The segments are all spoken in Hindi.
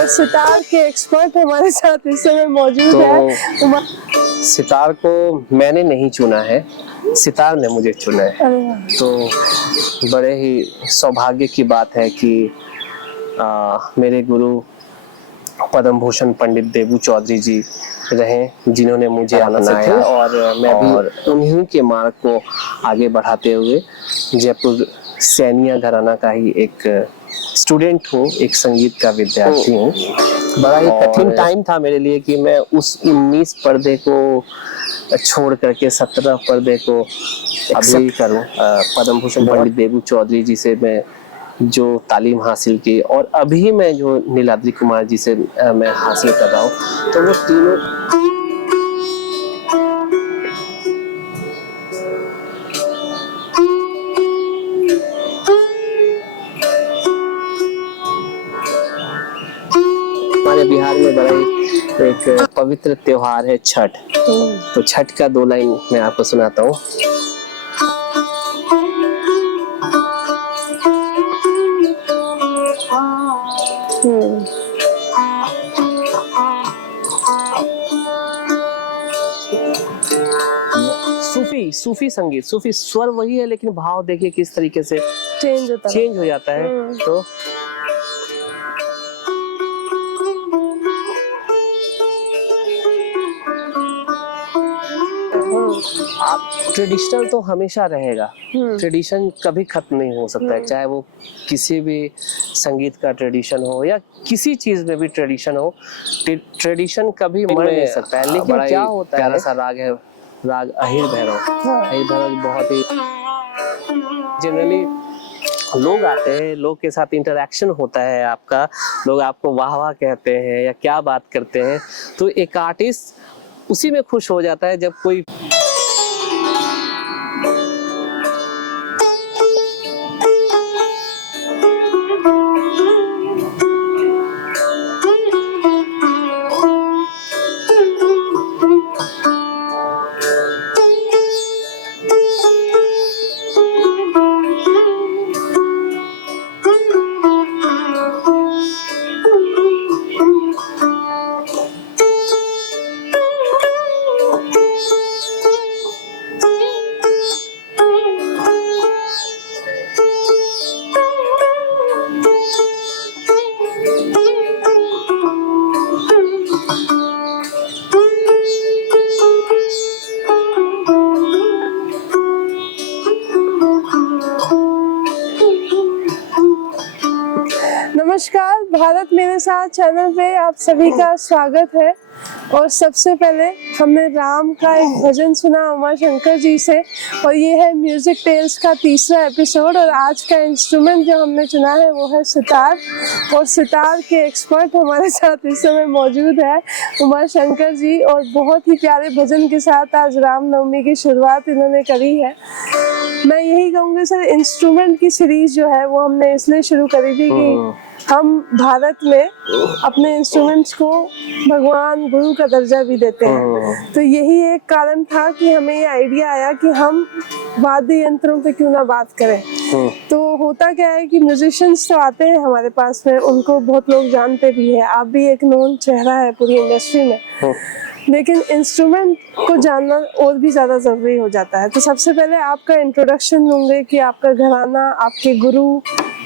और सितार के एक्सपर्ट हमारे साथ इस समय मौजूद है। सितार को मैंने नहीं चुना है, सितार ने मुझे चुना है। तो बड़े ही सौभाग्य की बात है कि मेरे गुरु पद्म भूषण पंडित देबू चौधरी जी रहे, जिन्होंने मुझे अपनाया और मैं भी उन्हीं के मार्ग को आगे बढ़ाते हुए जयपुर सैनिया घराना का ही एक स्टूडेंट हूँ, एक संगीत का विद्यार्थी हूँ। बड़ा ही कठिन टाइम था मेरे लिए कि मैं उस 19 पर्दे को छोड़ करके 17 पर्दे को अभी करूँ। पद्म भूषण पंडित देबू चौधरी जी से मैं जो तालीम हासिल की और अभी मैं जो नीलाद्री कुमार जी से मैं हासिल कर रहा हूँ, तो वो तीनों हमारे बिहार में बड़ा ही एक पवित्र त्योहार है छठ। तो छठ का 2 लाइन मैं आपको सुनाता हूँ। सूफी संगीत, सूफी स्वर वही है लेकिन भाव देखिए किस तरीके से चेंज हो जाता है। तो आप ट्रेडिशनल तो हमेशा रहेगा, ट्रेडिशन कभी खत्म नहीं हो सकता है, चाहे वो किसी भी संगीत का ट्रेडिशन हो या किसी चीज में भी ट्रेडिशन हो, ट्रेडिशन कभी मर नहीं सकता है। लेकिन क्या होता है, प्यारा सा राग है, राग अहिर भैरव। अहिर भैरव बहुत ही जनरली लोग आते हैं, लोग के साथ इंटरेक्शन होता है आपका, लोग आपको वाह वाह कहते हैं या क्या बात करते हैं, तो एक आर्टिस्ट उसी में खुश हो जाता है जब कोई नमस्कार, भारत मेरे साथ चैनल पे आप सभी का स्वागत है। और सबसे पहले हमने राम का एक भजन सुना उमा शंकर जी से, और ये है म्यूजिक टेल्स का 3रा एपिसोड। और आज का इंस्ट्रूमेंट जो हमने चुना है वो है सितार, और सितार के एक्सपर्ट हमारे साथ इस समय मौजूद है उमा शंकर जी, और बहुत ही प्यारे भजन के साथ आज रामनवमी की शुरुआत इन्होंने करी है। मैं यही कहूँगी सर, इंस्ट्रूमेंट की सीरीज जो है वो हमने इसलिए शुरू करी थी कि हम भारत में अपने इंस्ट्रूमेंट्स को भगवान गुरु का दर्जा भी देते हैं। तो यही एक कारण था कि हमें ये आइडिया आया कि हम वाद्य यंत्रों पे क्यों ना बात करें। तो होता क्या है कि म्यूजिशियंस तो आते हैं हमारे पास में, उनको बहुत लोग जानते भी है, आप भी एक नोन चेहरा है पूरी इंडस्ट्री में, लेकिन इंस्ट्रूमेंट को जानना और भी ज़्यादा ज़रूरी हो जाता है। तो सबसे पहले आपका इंट्रोडक्शन लूँगे कि आपका घराना, आपके गुरु,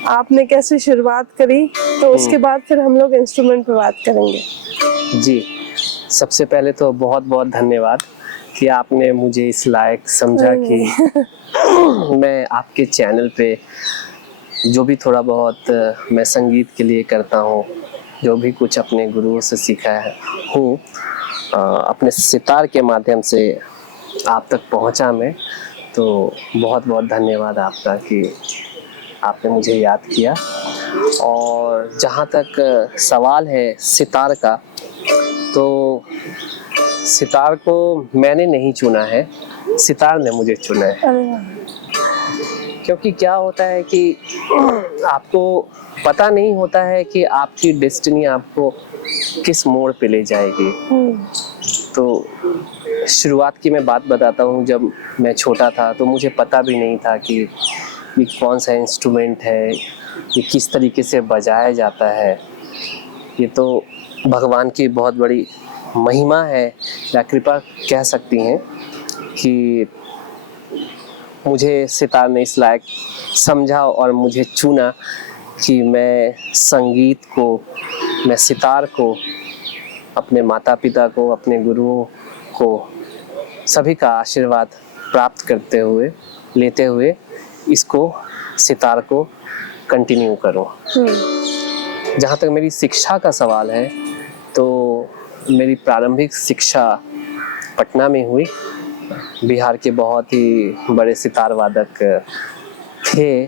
आपने कैसे शुरुआत करी, तो उसके बाद फिर हम लोग इंस्ट्रूमेंट पे बात करेंगे। जी, सबसे पहले तो बहुत बहुत धन्यवाद कि आपने मुझे इस लायक समझा कि मैं आपके चैनल पे जो भी थोड़ा बहुत मैं संगीत के लिए करता हूँ, जो भी कुछ अपने गुरुओं से सीखा हूँ, अपने सितार के माध्यम से आप तक पहुँचा मैं। तो बहुत बहुत धन्यवाद आपका कि आपने मुझे याद किया। और जहाँ तक सवाल है सितार का, तो सितार को मैंने नहीं चुना है, सितार ने मुझे चुना है। क्योंकि क्या होता है कि आपको पता नहीं होता है कि आपकी डेस्टिनी आपको किस मोड़ पे ले जाएगी। तो शुरुआत की मैं बात बताता हूँ, जब मैं छोटा था तो मुझे पता भी नहीं था कि ये कौन सा इंस्ट्रूमेंट है, ये किस तरीके से बजाया जाता है। ये तो भगवान की बहुत बड़ी महिमा है या कृपा कह सकती हैं कि मुझे सितार ने इस लायक समझा और मुझे चुना कि मैं संगीत को, मैं सितार को, अपने माता पिता को, अपने गुरुओं को, सभी का आशीर्वाद प्राप्त करते हुए, लेते हुए इसको, सितार को कंटिन्यू करूं। जहाँ तक मेरी शिक्षा का सवाल है तो मेरी प्रारंभिक शिक्षा पटना में हुई। बिहार के बहुत ही बड़े सितार वादक थे,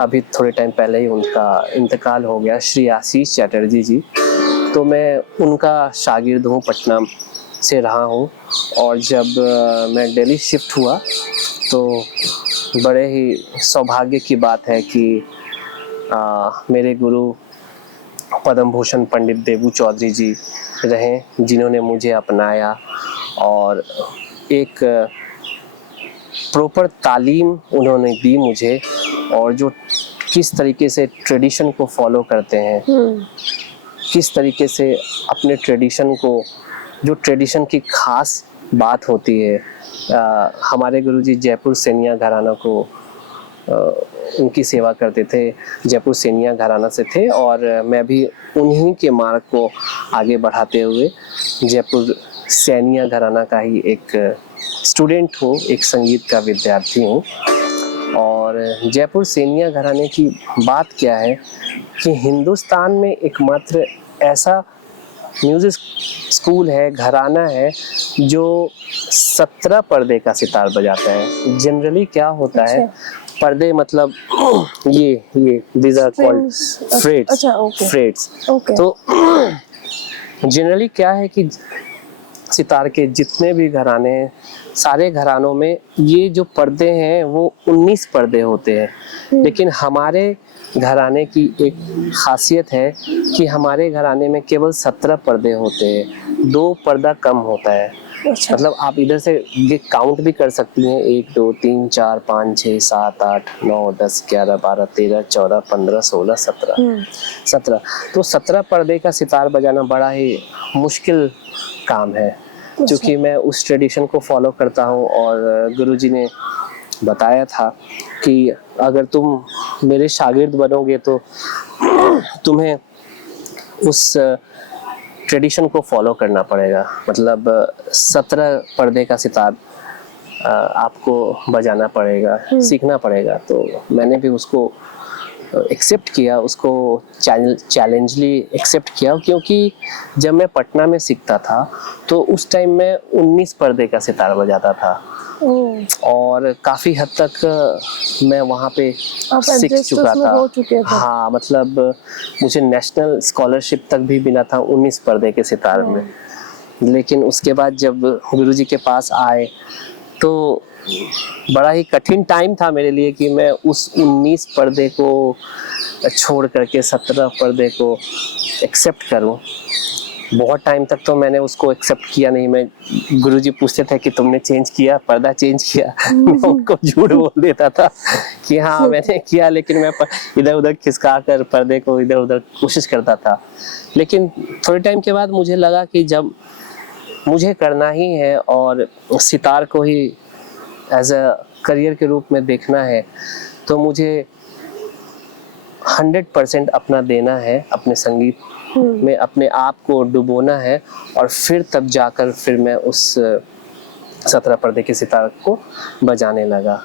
अभी थोड़े टाइम पहले ही उनका इंतकाल हो गया, श्री आशीष चैटर्जी जी। तो मैं उनका शागिर्द हूँ, पटना से रहा हूँ। और जब मैं दिल्ली शिफ्ट हुआ तो बड़े ही सौभाग्य की बात है कि मेरे गुरु पद्म भूषण पंडित देबू चौधरी जी रहे, जिन्होंने मुझे अपनाया और एक प्रॉपर तालीम उन्होंने दी मुझे, और जो किस तरीके से ट्रेडिशन को फॉलो करते हैं, किस तरीके से अपने ट्रेडिशन को, जो ट्रेडिशन की खास बात होती है। हमारे गुरुजी जयपुर सेनिया घराना को उनकी सेवा करते थे, जयपुर सेनिया घराना से थे, और मैं भी उन्हीं के मार्ग को आगे बढ़ाते हुए जयपुर सेनिया घराना का ही एक स्टूडेंट हूँ, एक संगीत का विद्यार्थी हूँ। और जयपुर सेनिया घराने की बात क्या है कि हिंदुस्तान में एकमात्र ऐसा म्यूजिक स्कूल है, घराना है, जो 17 पर्दे का सितार बजाता है। जनरली क्या होता है, पर्दे मतलब ये these are called फ्रेट्स। अच्छा, ओके, फ्रेट्स। ओके। तो जनरली क्या है कि सितार के जितने भी घराने हैं, सारे घरानों में ये जो पर्दे हैं वो 19 पर्दे होते हैं। लेकिन हमारे घराने की एक खासियत है कि हमारे घराने में केवल 17 पर्दे होते हैं, 2 पर्दा कम होता है। अच्छा। मतलब आप इधर से ये काउंट भी कर सकती हैं, 1 2 3 4 5 6 7 8 9 10 11 12 13 14 15 16 17। तो 17 पर्दे का सितार बजाना बड़ा ही मुश्किल काम है, क्योंकि मैं उस ट्रेडिशन को फॉलो करता हूँ। और गुरुजी ने बताया था कि अगर तुम मेरे शागिर्द बनोगे तो तुम्हें उस ट्रेडिशन को फॉलो करना पड़ेगा। मतलब 17 पर्दे का सितार आपको बजाना पड़ेगा, सीखना पड़ेगा। तो मैंने भी उसको एक्सेप्ट किया, उसको चैलेंजली एक्सेप्ट किया, क्योंकि जब मैं पटना में सीखता था तो उस टाइम मैं 19 पर्दे का सितार बजाता था, और काफ़ी हद तक मैं वहाँ पे सीख चुका था। हाँ, मतलब मुझे नेशनल स्कॉलरशिप तक भी मिला था 19 पर्दे के सितार में। लेकिन उसके बाद जब गुरुजी के पास आए तो बड़ा ही कठिन टाइम था मेरे लिए कि मैं उस 19 पर्दे को छोड़ करके 17 पर्दे को एक्सेप्ट करूं। बहुत टाइम तक तो मैंने उसको एक्सेप्ट किया नहीं। मैं गुरुजी पूछते थे कि तुमने चेंज किया, पर्दा चेंज किया, मैं उनको झूठ बोल देता था कि हाँ मैंने किया, लेकिन मैं इधर उधर खिसका कर पर्दे को इधर उधर कोशिश करता था। लेकिन थोड़े टाइम के बाद मुझे लगा कि जब मुझे करना ही है और सितार को ही एज अ करियर के रूप में देखना है, तो मुझे 100% अपना देना है, अपने संगीत में अपने आप को डुबोना है, और फिर तब जाकर फिर मैं उस 17 पर्दे के सितार को बजाने लगा।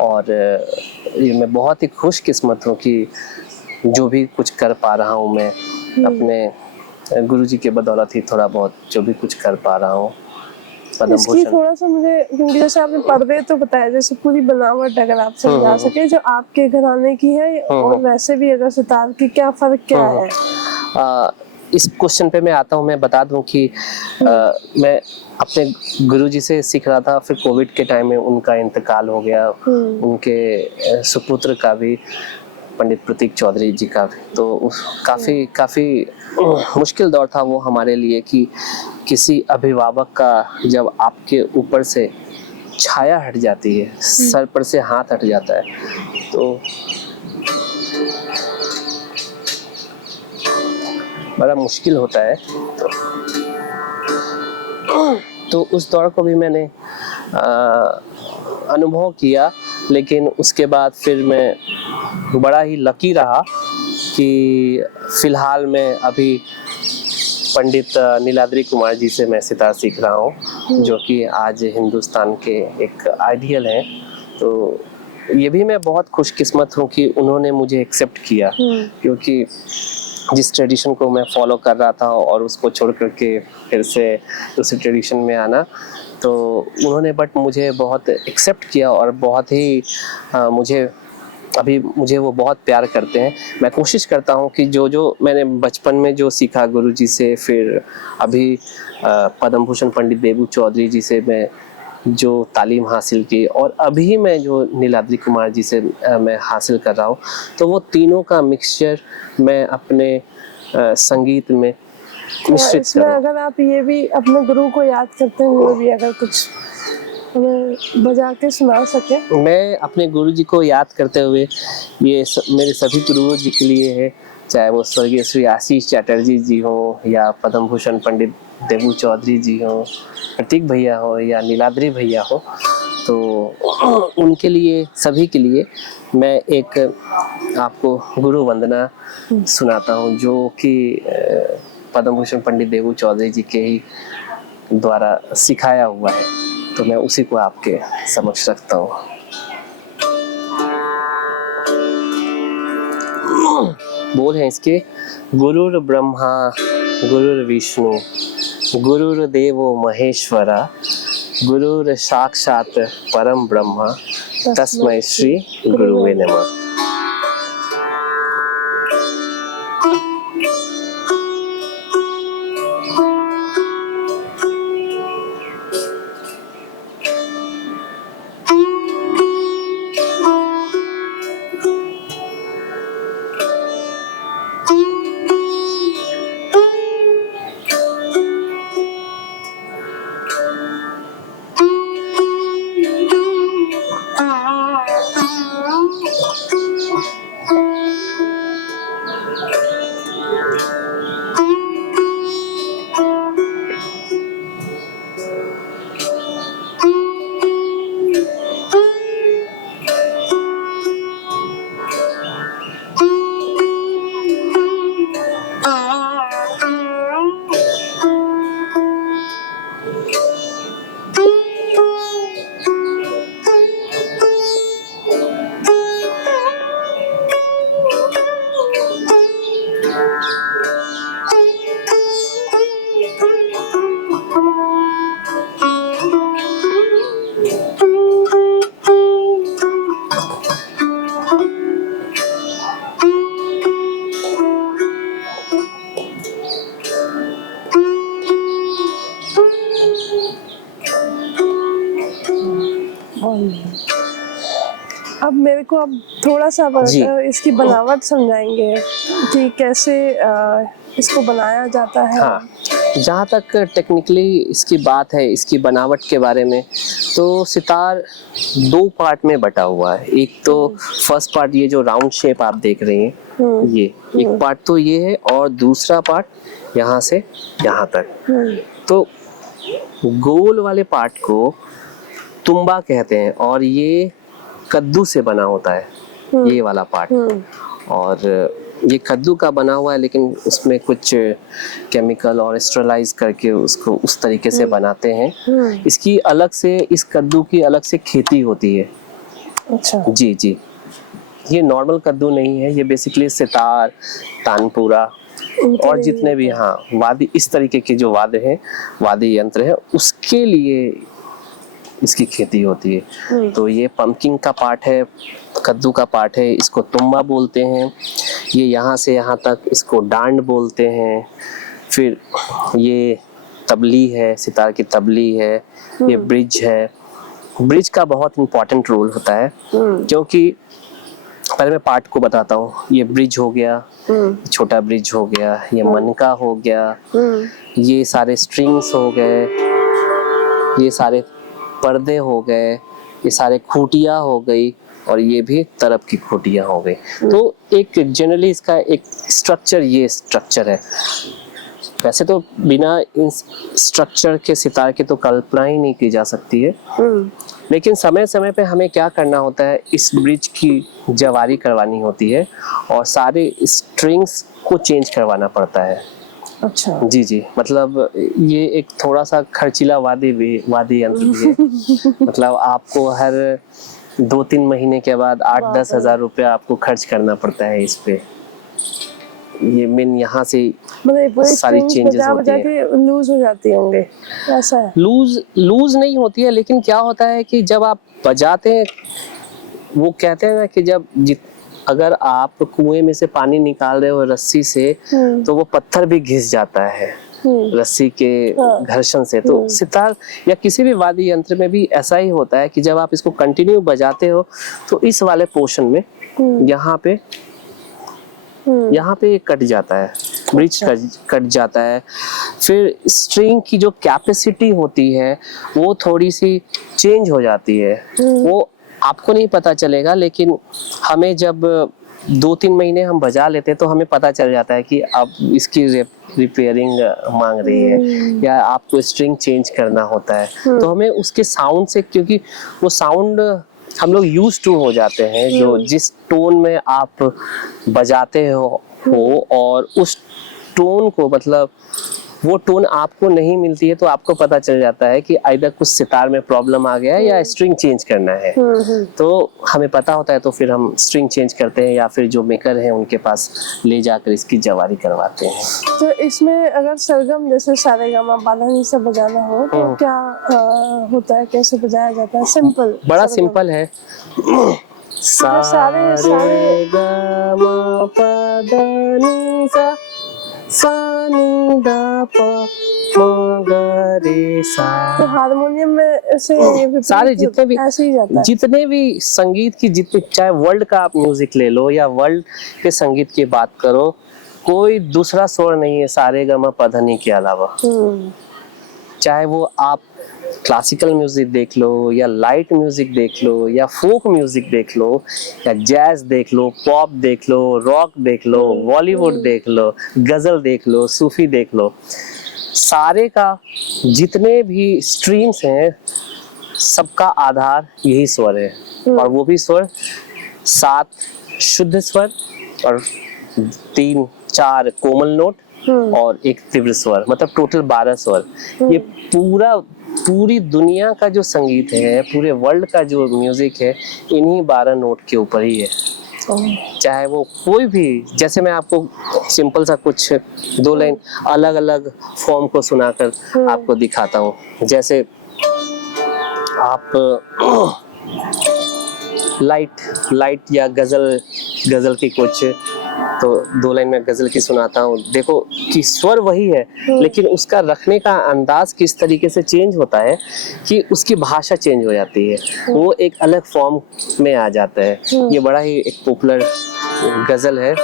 और ये मैं बहुत ही खुशकिस्मत हूँ कि जो भी कुछ कर पा रहा हूँ मैं अपने गुरुजी के बदौलत ही थोड़ा बहुत जो भी कुछ कर पा रहा हूँ। इसकी थोड़ा सा मुझे, क्योंकि जैसे आपने पर्दे तो बताया, जैसे पूरी बनावट अगर आप समझा सके जो आपके घराने की है और वैसे भी अगर सितार की, क्या फर्क क्या है? इस क्वेश्चन पे मैं आता हूँ। मैं बता दूं कि मैं अपने गुरुजी से सीख रहा था, फिर कोविड के टाइम में उनका इंतकाल हो गया, उनके सुपुत्र का भी, पंडित प्रतीक चौधरी जी का भी। तो काफ़ी मुश्किल दौर था वो हमारे लिए कि किसी अभिभावक का जब आपके ऊपर से छाया हट जाती है, सर पर से हाथ हट जाता है, तो बड़ा मुश्किल होता है। तो उस दौर को भी मैंने अनुभव किया, लेकिन उसके बाद फिर मैं बड़ा ही लकी रहा कि फिलहाल मैं अभी पंडित नीलाद्री कुमार जी से मैं सितार सीख रहा हूँ, जो कि आज हिंदुस्तान के एक आइडियल हैं। तो ये भी मैं बहुत खुशकिस्मत हूँ कि उन्होंने मुझे एक्सेप्ट किया, क्योंकि जिस ट्रेडिशन को मैं फॉलो कर रहा था और उसको छोड़ करके फिर से उस ट्रेडिशन में आना, तो उन्होंने बट मुझे बहुत एक्सेप्ट किया और बहुत ही मुझे वो बहुत प्यार करते हैं। मैं कोशिश करता हूँ कि जो जो मैंने बचपन में जो सीखा गुरुजी से, फिर अभी पद्म भूषण पंडित देबू चौधरी जी से मैं जो तालीम हासिल की, और अभी मैं जो नीलाद्री कुमार जी से मैं हासिल कर रहा हूँ, तो वो तीनों का मिक्सचर मैं अपने संगीत में मिश्रित इसमें करूँ। अगर आप ये भी अपने गुरु को याद करते हुए भी अगर कुछ हमें बजा के सुना सके। मैं अपने गुरु जी को याद करते हुए मेरे सभी गुरुओं जी के लिए है, चाहे वो स्वर्गीय श्री आशीष चैटर्जी जी हो, या पद्म भूषण पंडित देबू चौधरी जी हो, प्रतीक भैया हो, या नीलाद्री भैया हो, तो उनके लिए, सभी के लिए मैं एक आपको गुरु वंदना सुनाता हूँ, जो कि पद्म भूषण पंडित देबू चौधरी जी के ही द्वारा सिखाया हुआ है। तो मैं उसी को आपके समक्ष रखता हूँ। बोल हैं इसके, गुरुर ब्रह्मा गुरुर विष्णु गुरुर्देवो महेश्वरा गुरुर साक्षात परम ब्रह्मा तस्मै श्री गुरुवे नमः। अब मेरे को अब थोड़ा सा इसकी बनावट समझाएंगे कि कैसे इसको बनाया जाता है। हाँ, जहाँ तक टेक्निकली इसकी बात है, इसकी बनावट के बारे में, तो सितार दो पार्ट में बटा हुआ है। एक तो फर्स्ट पार्ट, ये जो राउंड शेप आप देख रहे हैं, ये एक पार्ट तो ये है, और दूसरा पार्ट यहाँ से यहाँ तक। तो गोल वाले पार्ट को तुम्बा कहते हैं, और ये कद्दू से बना होता है, ये वाला पार्ट। और ये कद्दू का बना हुआ है, लेकिन उसमें कुछ केमिकल और स्टेरलाइज करके उसको उस तरीके से बनाते हैं। इसकी अलग से, इस कद्दू की अलग से खेती होती है। अच्छा। जी जी, ये नॉर्मल कद्दू नहीं है, ये बेसिकली सितार, तानपुरा और जितने भी वाद्य, इस तरीके के जो वाद्य हैं, वाद्य यंत्र है, उसके लिए इसकी खेती होती है। तो ये पंपकिन का पार्ट है, कद्दू का पार्ट है, इसको तुम्बा बोलते हैं। ये यहाँ से यहाँ तक, इसको डांड बोलते हैं। फिर ये तबली है, सितार की तबली है। ये ब्रिज है। ब्रिज का बहुत इम्पोर्टेंट रोल होता है, क्योंकि पहले मैं पार्ट को बताता हूँ। ये ब्रिज हो गया, छोटा ब्रिज हो गया, ये मनका हो गया, ये सारे स्ट्रिंग्स हो गए, ये सारे पर्दे हो गए, ये सारे खूटियाँ हो गई, और ये भी तरब की खूटियाँ हो गई। तो एक जनरली इसका एक स्ट्रक्चर, ये स्ट्रक्चर है। वैसे तो बिना इन स्ट्रक्चर के सितार की तो कल्पना ही नहीं की जा सकती है, लेकिन समय समय पे हमें क्या करना होता है, इस ब्रिज की जवारी करवानी होती है और सारे स्ट्रिंग्स को चेंज करवाना पड़ता है। अच्छा। जी जी, मतलब ये एक थोड़ा सा खर्चीला वाद्य यंत्र भी है। मतलब आपको हर 2-3 महीने के बाद 8-10 हज़ार रुपया आपको खर्च करना पड़ता है इस पे। ये मेन यहाँ से मतलब पूरी सारी strings चेंजेस बजा होती बजा है। के लूज हो जाती होंगे, ऐसा है? लूज नहीं होती है, लेकिन क्या होता है कि जब आप बजाते हैं, वो कहते हैं ना कि अगर आप कुएं में से पानी निकाल रहे हो रस्सी से, तो वो पत्थर भी घिस जाता है रस्सी के घर्षण से। तो सितार या किसी भी वाद्य यंत्र में भी ऐसा ही होता है कि जब आप इसको कंटिन्यू बजाते हो तो इस वाले पोर्शन में यहाँ पे कट जाता है, ब्रिज कट जाता है। फिर स्ट्रिंग की जो कैपेसिटी होती है वो थोड़ी सी चेंज हो जाती है। वो आपको नहीं पता चलेगा, लेकिन हमें जब 2-3 महीने हम बजा लेते हैं तो हमें पता चल जाता है कि अब इसकी रिपेयरिंग मांग रही है या आपको स्ट्रिंग चेंज करना होता है। तो हमें उसके साउंड से, क्योंकि वो साउंड हम लोग यूज टू हो जाते हैं, जो जिस टोन में आप बजाते हो और उस टोन को, मतलब वो टोन आपको नहीं मिलती है, तो आपको पता चल जाता है कि आइदर कुछ सितार में प्रॉब्लम आ गया है या स्ट्रिंग चेंज करना है। तो हमें पता होता है, तो फिर हम स्ट्रिंग चेंज करते हैं या फिर जो मेकर हैं उनके पास ले जाकर इसकी जवारी करवाते हैं। तो इसमें अगर सरगम जैसे सारेगामा पाधानी से बजाना हो तो क्या होता है, कैसे बजाया जाता है? सिंपल, बड़ा सिंपल है। सारे तो हारमोनियम में ऐसे सारे ऐसे ही जाता है। जितने भी संगीत की, जितने, चाहे वर्ल्ड का आप म्यूजिक ले लो या वर्ल्ड के संगीत की बात करो, कोई दूसरा स्वर नहीं है सारेगामा पधनी के अलावा। चाहे वो आप क्लासिकल म्यूजिक देख लो या लाइट म्यूजिक देख लो या फोक म्यूजिक देख लो या जैज देख लो, पॉप देख लो, रॉक देख लो, बॉलीवुड देख लो, गजल देख लो, सूफी देख लो, सारे का जितने भी स्ट्रीम्स हैं सबका आधार यही स्वर है। और वो भी स्वर 7 शुद्ध स्वर और 3-4 कोमल नोट और एक तीव्र स्वर, मतलब टोटल 12 स्वर। ये पूरी दुनिया का जो संगीत है, पूरे वर्ल्ड का जो म्यूजिक है, इन्हीं 12 नोट के ऊपर ही है। चाहे वो कोई भी, जैसे मैं आपको सिंपल सा कुछ 2 लाइन अलग अलग फॉर्म को सुनाकर आपको दिखाता हूँ। जैसे आप लाइट या गजल की कुछ, तो 2 लाइन में गजल की सुनाता हूँ। देखो कि स्वर वही है, लेकिन उसका रखने का अंदाज किस तरीके से चेंज होता है कि उसकी भाषा चेंज हो जाती है, वो एक अलग फॉर्म में आ जाता है। ये बड़ा ही एक पॉपुलर गजल है।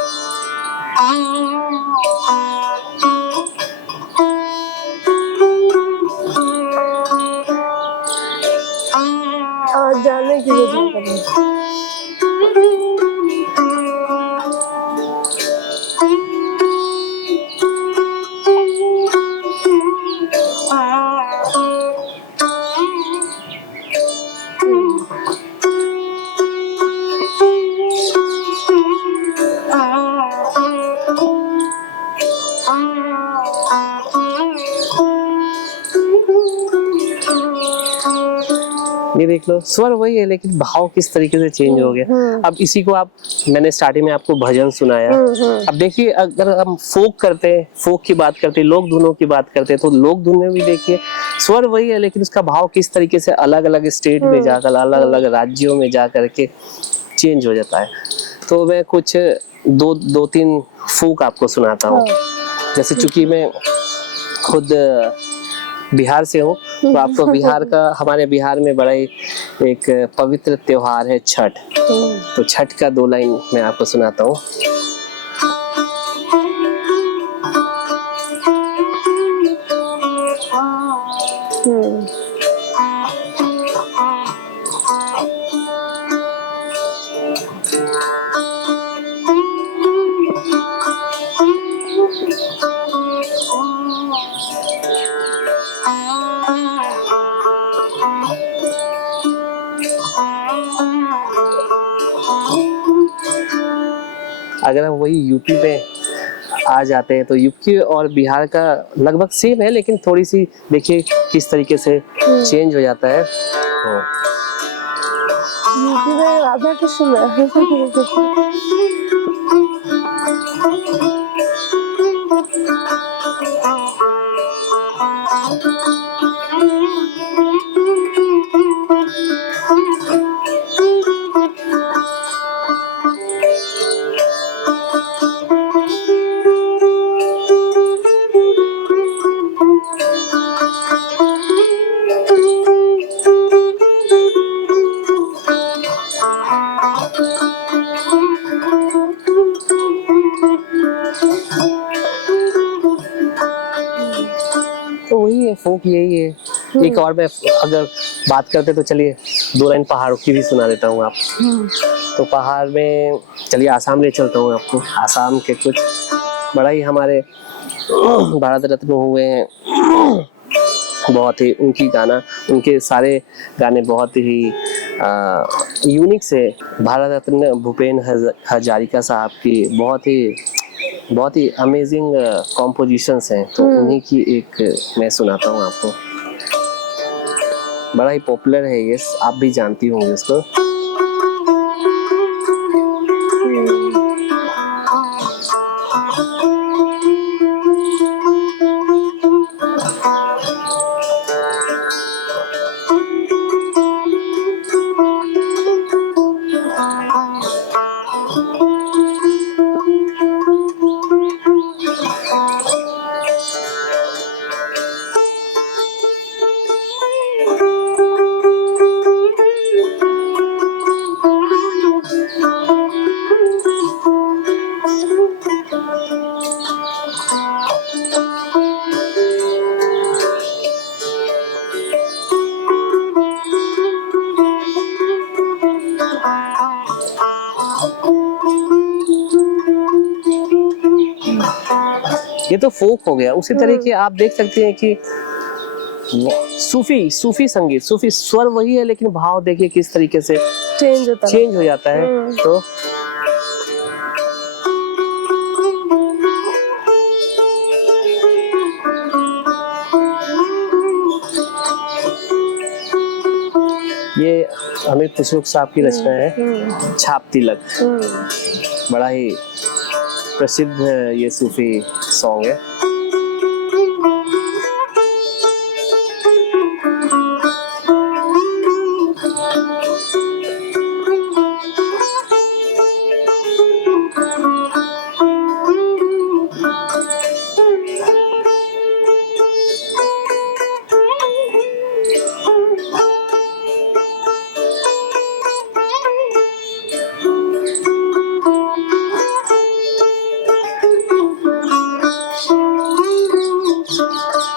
जाने की जरूरत है। ये देख लो, स्वर वही है लेकिन भाव किस तरीके से चेंज हो गया। अब इसी को मैंने स्टार्टिंग में आपको भजन सुनाया। अब देखिए, अगर हम फोक करते हैं, फोक की बात करते हैं, लोक धुनों की बात करते हैं, तो लोक धुन में भी देखिए स्वर वही है, लेकिन उसका भाव किस तरीके से अलग अलग स्टेट में जाकर, अलग अलग राज्यों में जा करके चेंज हो जाता है। तो मैं कुछ 2-3 फोक आपको सुनाता हूँ। जैसे चूंकि मैं खुद बिहार से हूँ, तो आपको बिहार का, हमारे बिहार में बड़ा ही एक पवित्र त्योहार है छठ। तो छठ का 2 लाइन मैं आपको सुनाता हूँ। अगर हम वही यूपी में आ जाते हैं तो यूपी और बिहार का लगभग सेम है, लेकिन थोड़ी सी देखिए किस तरीके से चेंज हो जाता है। यूपी में राधा कृष्ण है। तो वही है, फोक यही है। एक और मैं अगर बात करते तो चलिए 2 लाइन पहाड़ों की भी सुना देता हूँ आप। तो पहाड़ में चलिए आसाम ले चलता हूँ आपको। आसाम के कुछ बड़ा ही हमारे भारत रत्न हुए हैं, बहुत ही उनके सारे गाने बहुत ही यूनिक से। भारत रत्न भूपेन हजारिका साहब की बहुत ही अमेजिंग कॉम्पोजिशंस हैं। तो उन्हीं की एक मैं सुनाता हूँ आपको। बड़ा ही पॉपुलर है ये, आप भी जानती होंगे इसको। ये तो फोक हो गया। उसी तरीके आप देख सकते हैं कि सूफी संगीत, सूफी स्वर वही है, लेकिन भाव देखिए किस तरीके से चेंज हो जाता है। तो ये अमित खुशरूख साहब की रचना है, छाप तिलक। बड़ा ही प्रसिद्ध ये सूफी सॉन्ग है।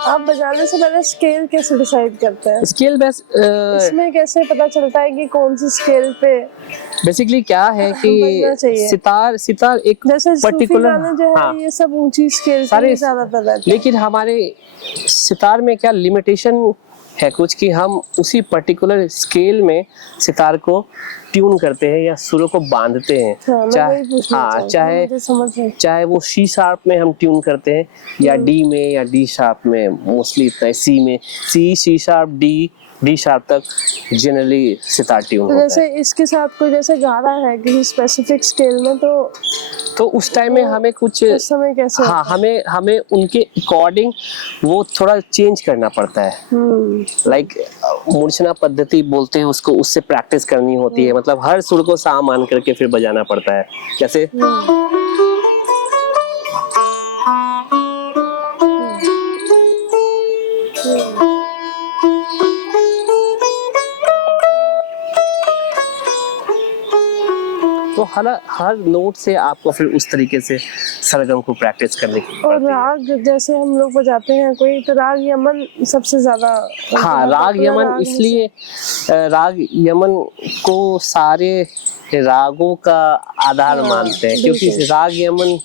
आप बजाने से पहले स्केल कैसे डिसाइड करते हैं? स्केल बेस इसमें कैसे पता चलता है कि कौन सी स्केल पे बेसिकली क्या है कि बजना चाहिए? सितार एक जैसे पर्टिकुलर, गाने जो है ये सब ऊंची स्केल पे ज्यादातर रहते हैं, लेकिन हमारे सितार में क्या लिमिटेशन है कुछ कि हम उसी पर्टिकुलर स्केल में सितार को ट्यून करते हैं या सुरों को बांधते हैं। चाहे वो सी शार्प में हम ट्यून करते हैं या डी में या डी शार्प में, मोस्टली इतना सी में, सी शार्प डी शार्प तक जनरली सितार ट्यून होता है। जैसे इसके साथ कोई जैसे गा रहा है किसी स्पेसिफिक स्केल में तो उस टाइम में हमें कुछ उस समय कैसे हमें उनके अकॉर्डिंग वो थोड़ा चेंज करना पड़ता है। लाइक मूर्छना पद्धति बोलते हैं उसको, उससे प्रैक्टिस करनी होती है। मतलब हर सुर को सा मान करके फिर बजाना पड़ता है। जैसे तो हर नोट से आपको फिर उस तरीके से सरगम को प्रैक्टिस करने की। और राग जैसे हम लोग बजाते हैं कोई, तो राग यमन सबसे ज्यादा। हाँ, राग यमन इसलिए राग यमन को सारे रागों का आधार मानते हैं, क्योंकि राग यमन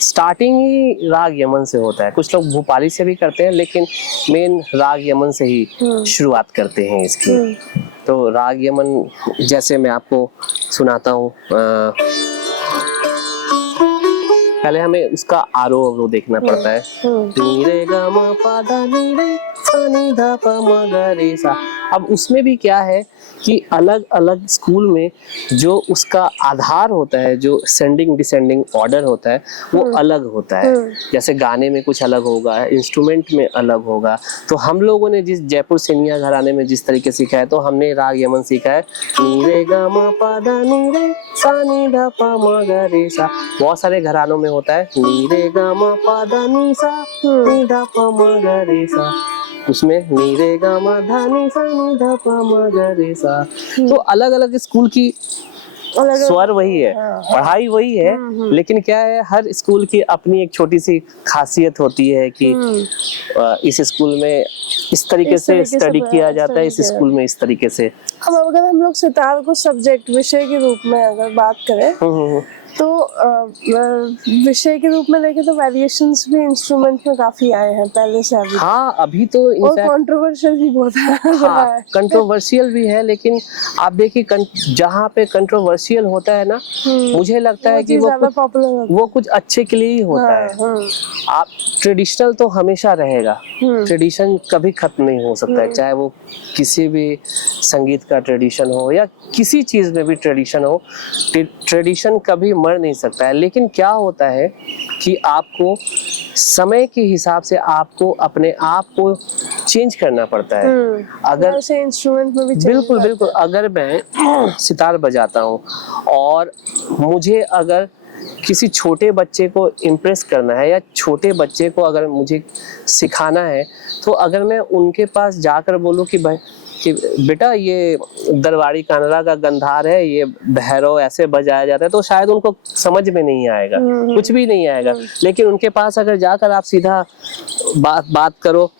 स्टार्टिंग ही राग यमन से होता है। कुछ लोग भूपाली से भी करते हैं, लेकिन मेन राग यमन से ही शुरुआत करते हैं इसकी। तो राग यमन जैसे मैं आपको सुनाता हूँ, पहले हमें उसका आरोह अवरोह देखना पड़ता है। नी रे गा मा पा धा नी रे सा नी धा पा मा गा रे सा। अब उसमें भी क्या है कि अलग अलग स्कूल में जो उसका आधार होता है, जो सेंडिंग डिसेंडिंग ऑर्डर होता है, वो अलग होता है। जैसे गाने में कुछ अलग होगा, इंस्ट्रूमेंट में अलग होगा। तो हम लोगों ने जिस जयपुर सिनिया घराने में जिस तरीके सीखा है, तो हमने राग यमन सीखा है नी रे गा मा पा धा नी रे सा नी धा पा मा गा रे सा। बहुत सारे घरानों में होता है नी रे गा मा पा धा नी सा नी धा पा मा गा रे सा। उसमें नी रे गा मा धा नी सा नी धा पा मा गा रे सा। तो अलग अलग स्कूल की स्वर वही है, पढ़ाई वही है, लेकिन क्या है, हर स्कूल की अपनी एक छोटी सी खासियत होती है कि इस स्कूल में इस तरीके से स्टडी किया जाता है, इस स्कूल में इस तरीके से। अब अगर हम लोग सितार को सब्जेक्ट विषय के रूप में अगर बात करें तो विषय के रूप में देखें तो वेरिएशंस भी इंस्ट्रूमेंट में काफी आए हैं पहले से अभी। हाँ, अभी तो और कंट्रोवर्शियल भी बहुत है। हाँ, कंट्रोवर्शियल भी है, लेकिन आप देखिए जहाँ पे कंट्रोवर्शियल होता है ना, मुझे लगता है कि वो कुछ अच्छे के लिए ही होता है। आप ट्रेडिशनल तो हमेशा रहेगा, ट्रेडिशन कभी खत्म नहीं हो सकता है, चाहे वो किसी भी संगीत का ट्रेडिशन हो या किसी चीज में भी ट्रेडिशन हो, ट्रेडिशन कभी मर नहीं सकता है। लेकिन क्या होता है कि आपको समय के हिसाब से आपको अपने आप को चेंज करना पड़ता है। अगर इंस्ट्रूमेंट में भी बिल्कुल बिल्कुल, अगर मैं सितार बजाता हूँ और मुझे अगर किसी छोटे बच्चे को इम्प्रेस करना है या छोटे बच्चे को अगर मुझे सिखाना है, तो अगर मैं उनके पास जाकर बोलूँ कि भाई कि बेटा ये दरबारी कानरा का गंधार है, ये भैरव ऐसे बजाया जाता है, तो शायद उनको समझ में नहीं आएगा, कुछ भी नहीं आएगा। लेकिन उनके पास अगर जाकर आप सीधा बात करो,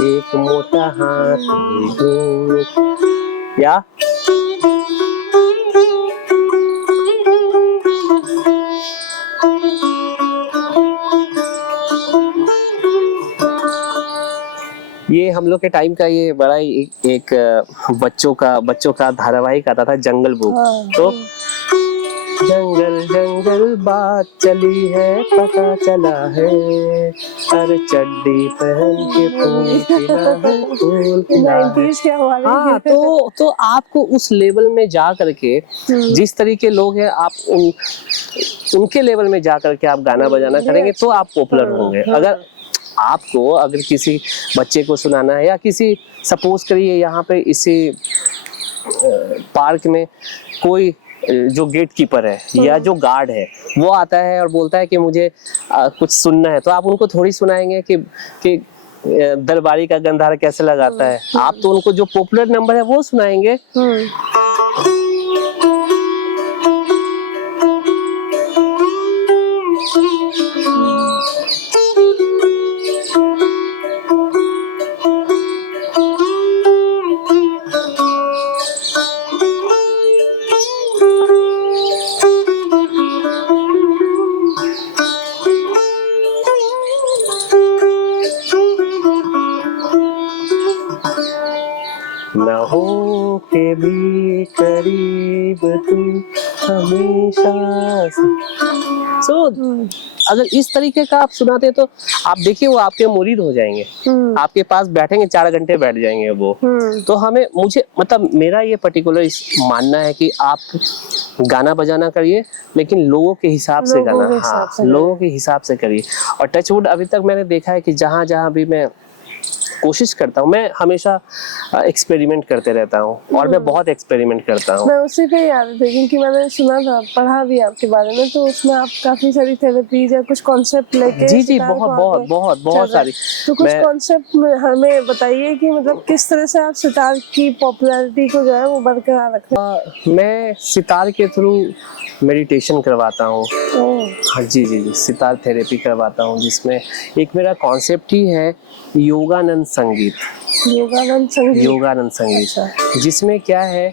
एक मोटा हाथी या ये हम लोग के टाइम का ये बड़ा ही एक बच्चों का धारावाहिक आता था, जंगल बुक। तो जंगल जंगल बात चली है, पता चला है, अरे चड्डी पहन के फूल खिला है, फूल खिला है। हाँ, तो आपको उस लेवल में जा करके, जिस तरीके लोग हैं, आप उनके लेवल में जा करके आप गाना बजाना करेंगे तो आप पॉपुलर होंगे। अगर किसी बच्चे को सुनाना है, या किसी सपोज करिए यहाँ पे इसी पार्क में कोई जो गेट कीपर है या जो गार्ड है, वो आता है और बोलता है कि मुझे कुछ सुनना है, तो आप उनको थोड़ी सुनाएंगे कि दरबारी का गंधार कैसे लगाता है। आप तो उनको जो पॉपुलर नंबर है वो सुनाएंगे। न हो के भी करीब तू हमेशा। अगर इस तरीके का आप सुनाते तो आप देखिए वो आपके मुरीद हो जाएंगे, आपके पास बैठेंगे, 4 घंटे बैठ जाएंगे वो। तो मुझे मतलब मेरा ये पर्टिकुलर मानना है कि आप गाना बजाना करिए, लेकिन लोगों के हिसाब से गाना, हाँ, लोगों के हिसाब से करिए। और टचवुड अभी तक मैंने देखा है कि जहाँ जहाँ भी मैं कोशिश करता हूँ, मैं हमेशा एक्सपेरिमेंट करते रहता हूँ, और मैं बहुत एक्सपेरिमेंट करता हूँ। मैं उसी पे याद थी क्योंकि मैंने सुना था, पढ़ा भी आपके बारे में, तो उसमें आप काफी सारी थेरेपीज या कुछ कॉन्सेप्ट लेके जी बहुत सारी। तो कुछ कॉन्सेप्ट में हमें बताइए कि मतलब किस तरह से आप सितार की पॉपुलैरिटी को जो है वो बरकरार रखते हैं। मैं सितार के थ्रू मेडिटेशन करवाता हूँ। ओह, हाँ जी जी जी, सितार थेरेपी करवाता हूँ, जिसमें एक मेरा कॉन्सेप्ट ही है योगानंद संगीत। योगानंद संगीत। योगानंद संगीत, अच्छा। जिसमें क्या है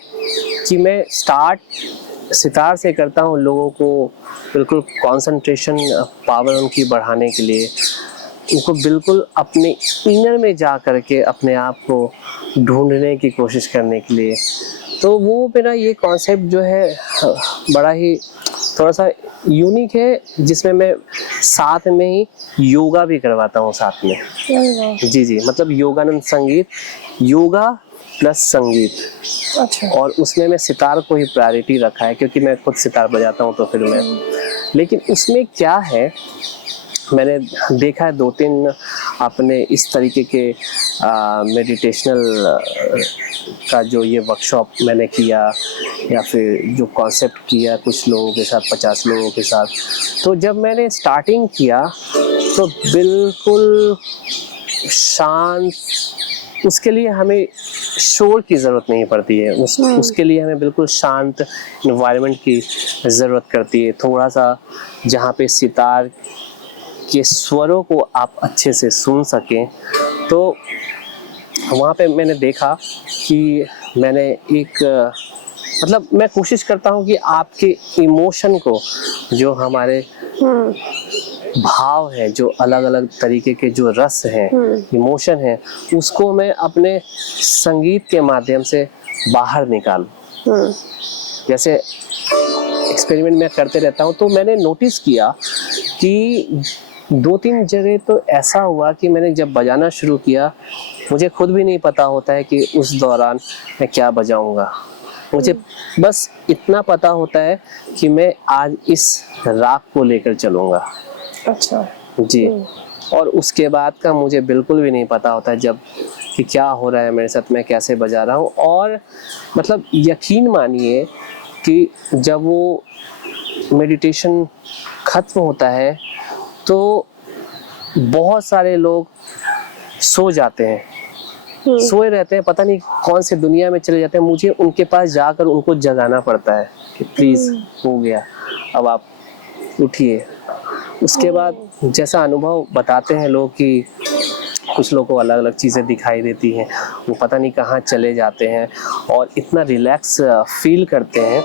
कि मैं स्टार्ट सितार से करता हूँ, लोगों को बिल्कुल कंसंट्रेशन पावर उनकी बढ़ाने के लिए, उनको बिल्कुल अपने इनर में जा कर के अपने आप को ढूंढने की कोशिश करने के लिए। तो वो मेरा ये कॉन्सेप्ट जो है बड़ा ही थोड़ा सा यूनिक है, जिसमें मैं साथ में ही योगा भी करवाता हूँ साथ में। अरे वाह। जी जी, मतलब योगानंद संगीत, योगा प्लस संगीत। अच्छा। और उसमें मैं सितार को ही प्रायोरिटी रखा है, क्योंकि मैं खुद सितार बजाता हूँ, तो फिर मैं, लेकिन उसमें क्या है, मैंने देखा है 2-3 अपने इस तरीके के मेडिटेशनल का जो ये वर्कशॉप मैंने किया, या फिर जो कॉन्सेप्ट किया कुछ लोगों के साथ, 50 लोगों के साथ, तो जब मैंने स्टार्टिंग किया तो बिल्कुल शांत, उसके लिए हमें शोर की ज़रूरत नहीं पड़ती है, उसके लिए हमें बिल्कुल शांत इन्वायरमेंट की ज़रूरत करती है। थोड़ा सा जहाँ पे सितार के स्वरों को आप अच्छे से सुन सकें, तो वहाँ पे मैंने देखा कि मैंने एक मतलब मैं कोशिश करता हूँ कि आपके इमोशन को, जो हमारे भाव है, जो अलग अलग तरीके के जो रस हैं, इमोशन है, उसको मैं अपने संगीत के माध्यम से बाहर निकालूं। जैसे एक्सपेरिमेंट मैं करते रहता हूँ, तो मैंने नोटिस किया कि 2-3 जगह तो ऐसा हुआ कि मैंने जब बजाना शुरू किया, मुझे खुद भी नहीं पता होता है कि उस दौरान मैं क्या बजाऊंगा। मुझे बस इतना पता होता है कि मैं आज इस राग को लेकर चलूंगा। अच्छा जी। और उसके बाद का मुझे बिल्कुल भी नहीं पता होता है जब कि क्या हो रहा है मेरे साथ, मैं कैसे बजा रहा हूँ। और मतलब यकीन मानिए कि जब वो मेडिटेशन खत्म होता है तो बहुत सारे लोग सो जाते हैं, सोए रहते हैं, पता नहीं कौन सी दुनिया में चले जाते हैं। मुझे उनके पास जाकर उनको जगाना पड़ता है कि प्लीज़ हो गया, अब आप उठिए। उसके बाद जैसा अनुभव बताते हैं लोग कि कुछ लोगों को अलग अलग चीज़ें दिखाई देती हैं, वो पता नहीं कहाँ चले जाते हैं और इतना रिलैक्स फील करते हैं,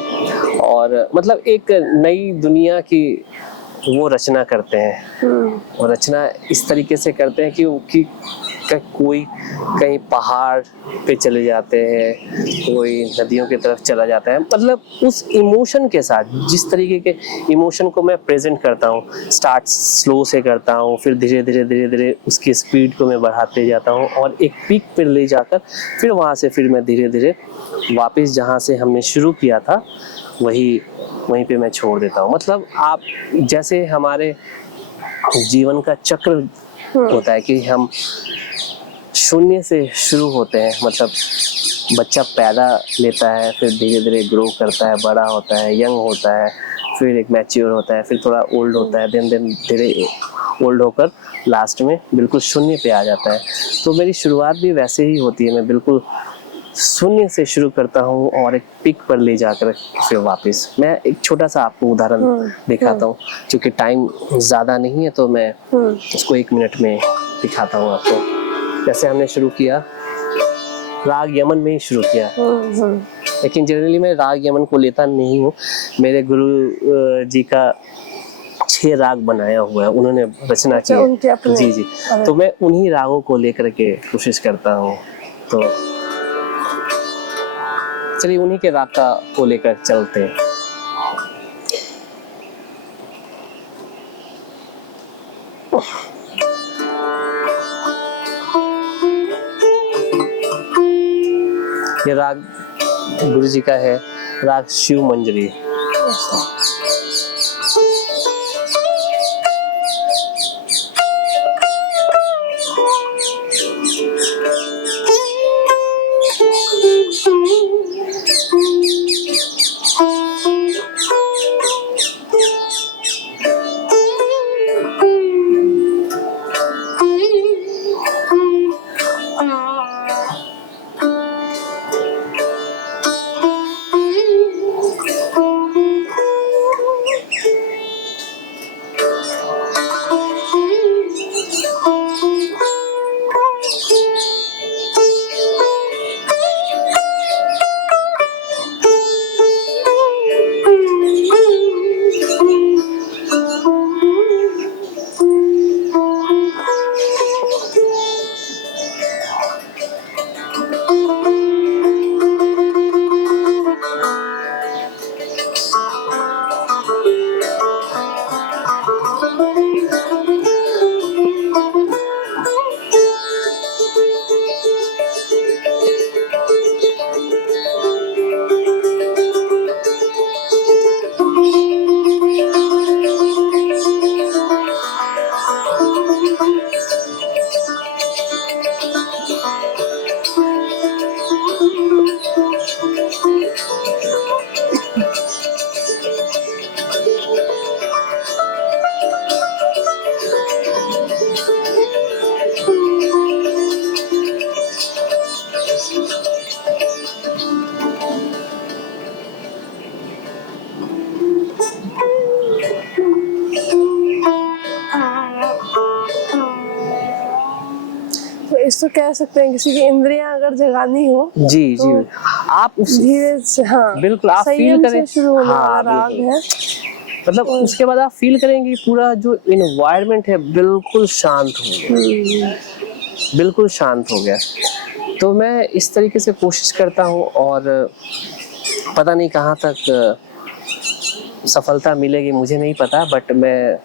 और मतलब एक नई दुनिया की वो रचना करते हैं। और रचना इस तरीके से करते हैं कि कोई कहीं पहाड़ पे चले जाते हैं, कोई नदियों की तरफ चला जाता है। मतलब उस इमोशन के साथ, जिस तरीके के इमोशन को मैं प्रेजेंट करता हूँ, स्टार्ट स्लो से करता हूँ, फिर धीरे धीरे उसकी स्पीड को मैं बढ़ाते जाता हूँ, और एक पीक पर ले जाकर फिर वहाँ से फिर मैं धीरे धीरे वापस जहाँ से हमने शुरू किया था वहीं पे मैं छोड़ देता हूँ। मतलब आप जैसे हमारे जीवन का चक्र होता है कि हम शून्य से शुरू होते हैं, मतलब बच्चा पैदा लेता है, फिर धीरे धीरे ग्रो करता है, बड़ा होता है, यंग होता है, फिर एक मैच्योर होता है, फिर थोड़ा ओल्ड होता है, दिन धीरे ओल्ड होकर लास्ट में बिल्कुल शून्य पे आ जाता है। तो मेरी शुरुआत भी वैसे ही होती है, मैं बिल्कुल शून्य से शुरू करता हूँ और एक पिक पर ले जाकर फिर वापस। मैं एक छोटा सा आपको उदाहरण दिखाता हूँ, क्योंकि टाइम ज़्यादा नहीं है, तो मैं उसको 1 मिनट में दिखाता हूँ आपको। जैसे हमने शुरू किया, राग यमन में ही शुरू किया, लेकिन जनरली मैं राग यमन को लेता नहीं हूँ। मेरे गुरु जी का 6 राग बनाया हुआ है, उन्होंने रचना की है। जी जी, तो मैं उन्हीं रागों को लेकर के कोशिश करता हूँ। तो चलिए उन्हीं के राग को लेकर चलते हैं। ये राग गुरु जी का है, राग शिव मंजरी। इसको कह सकते हैं किसी की इंद्रियां अगर जगानी हो जी जी, आप उस धीरे से, हाँ बिल्कुल आप फील संयम करें, से शुरू होने हाँ वाला राग बिल्कुल, है। मतलब उसके बाद आप फील करेंगे कि पूरा जो इन्वायरमेंट है बिल्कुल शांत हो गया, बिल्कुल शांत हो गया। तो मैं इस तरीके से कोशिश करता हूँ और पता नहीं कहाँ तक सफलता मिलेगी मुझे नहीं पता, बट मैं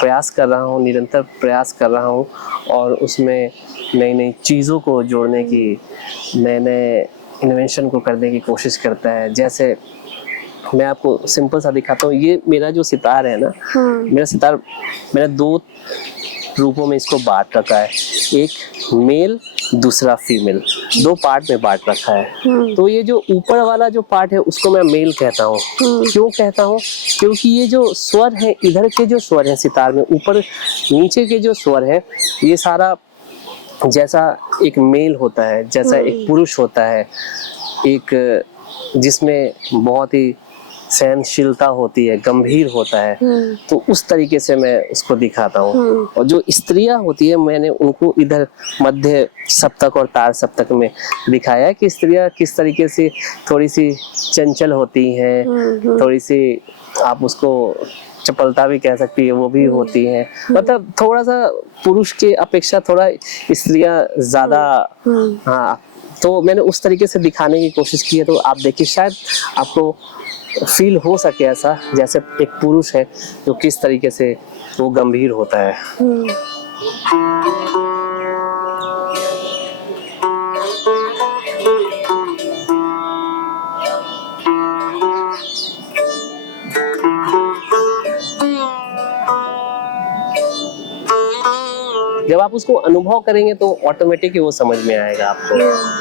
प्रयास कर रहा हूँ, निरंतर प्रयास कर रहा हूँ और उसमें नई नई चीज़ों को जोड़ने की, नए नए इन्वेंशन को करने की कोशिश करता है। जैसे मैं आपको सिंपल सा दिखाता हूँ, ये मेरा जो सितार है ना, मेरा सितार मैंने दो रूपों में इसको बांट रखा है, एक मेल दूसरा फीमेल, दो पार्ट में बांट रखा है। तो ये जो ऊपर वाला जो पार्ट है उसको मैं मेल कहता हूँ। क्यों कहता हूँ? क्योंकि ये जो स्वर है, इधर के जो स्वर है सितार में, ऊपर नीचे के जो स्वर है, ये सारा जैसा एक मेल होता है, जैसा एक पुरुष होता है, एक जिसमें बहुत ही सहनशीलता होती है, गंभीर होता है, तो उस तरीके से मैं उसको दिखाता हूँ। और जो स्त्रियां होती है, मैंने उनको इधर मध्य सप्तक और तार सप्तक में दिखाया है कि स्त्रियां किस तरीके से थोड़ी सी चंचल होती हैं, थोड़ी सी आप उसको चपलता भी कह सकती है, वो भी होती हैं, मतलब थोड़ा सा पुरुष के अपेक्षा थोड़ा स्त्रियां ज्यादा, हाँ, तो मैंने उस तरीके से दिखाने की कोशिश की है। तो आप देखिए, शायद आपको फील हो सके ऐसा, जैसे एक पुरुष है जो किस तरीके से वो गंभीर होता है। जब आप उसको अनुभव करेंगे तो ऑटोमेटिक वो समझ में आएगा आपको।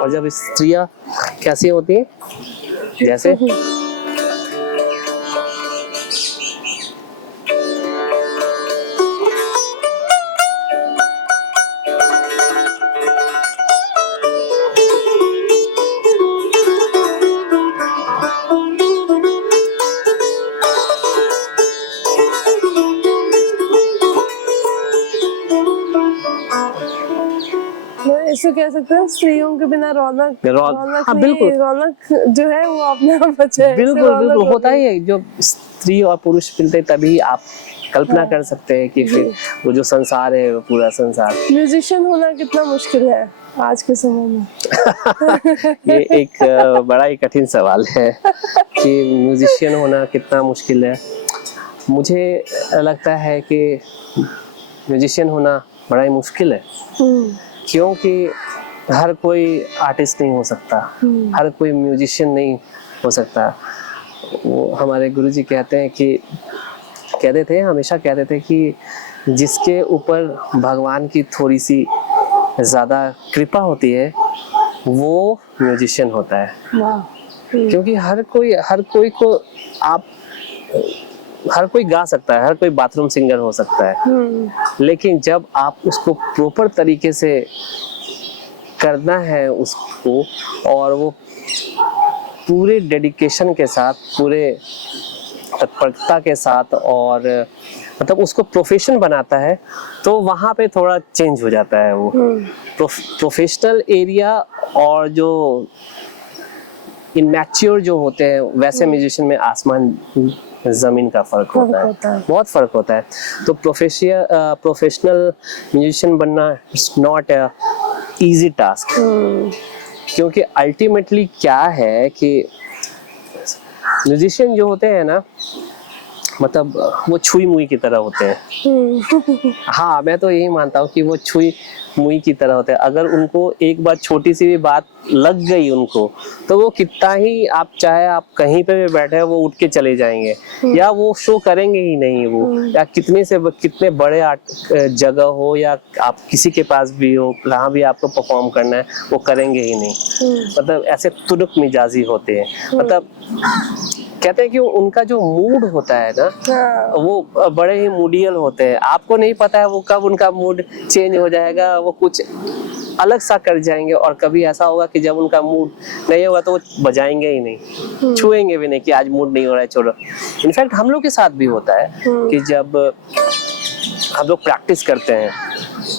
और जब स्त्रियां कैसी होती हैं, जैसे इसको कह सकते हैं स्त्रियों के बिना रौनक, रौनक हाँ, नहीं, बिल्कुल रौनक जो है वो अपने आप बचे है। बिल्कुल बिल्कुल होता ही है। जो स्त्री और पुरुष मिलते तभी आप कल्पना कर सकते हैं कि फिर वो जो संसार है, वो पूरा संसार। म्यूजिशियन होना कितना मुश्किल है आज के समय में? ये एक बड़ा ही कठिन सवाल है कि म्यूजिशियन होना कितना मुश्किल है। मुझे लगता है कि म्यूजिशियन होना बड़ा ही मुश्किल है, क्योंकि हर कोई आर्टिस्ट नहीं हो सकता, हर कोई म्यूजिशियन नहीं हो सकता। वो हमारे गुरुजी कहते हैं कि हमेशा कहते थे कि जिसके ऊपर भगवान की थोड़ी सी ज़्यादा कृपा होती है वो म्यूजिशियन होता है। क्योंकि हर कोई गा सकता है, हर कोई बाथरूम सिंगर हो सकता है, लेकिन जब आप उसको प्रॉपर तरीके से करना है उसको, और वो पूरे डेडिकेशन के साथ, पूरे तत्परता के साथ, और मतलब उसको प्रोफेशन बनाता है, तो वहाँ पे थोड़ा चेंज हो जाता है। वो प्रोफेशनल एरिया और जो इनमैच्योर जो होते हैं, वैसे म्यूजिशियन में आसमान जमीन का फर्क होता है, बहुत फर्क होता है। तो प्रोफेशनल म्यूजिशियन बनना it's not a easy task, क्योंकि अल्टीमेटली क्या है कि म्यूजिशियन जो होते हैं ना, मतलब वो छुई मुई की तरह होते हैं। हाँ, मैं तो यही मानता हूँ कि वो छुई मुई की तरह होते हैं। अगर उनको एक बार छोटी सी भी बात लग गई उनको, तो वो कितना ही आप चाहे आप कहीं पे भी बैठे वो उठ के चले जाएंगे, या वो शो करेंगे ही नहीं वो, या कितने बड़े जगह हो, या आप किसी के पास भी हो, कहाँ भी आपको परफॉर्म करना है, वो करेंगे ही नहीं। मतलब ऐसे तुनक मिजाजी होते हैं, मतलब कहते हैं कि उनका जो मूड होता है ना, हाँ, वो बड़े ही मूडियल होते हैं। आपको नहीं पता है वो कब उनका मूड चेंज हो जाएगा, वो कुछ अलग सा कर जाएंगे, और कभी ऐसा होगा कि जब उनका मूड नहीं होगा तो वो बजाएंगे ही नहीं, छुएंगे भी नहीं कि आज मूड नहीं हो रहा है, छोड़ो। इनफैक्ट हम लोग के साथ भी होता है कि जब हम लोग प्रैक्टिस करते हैं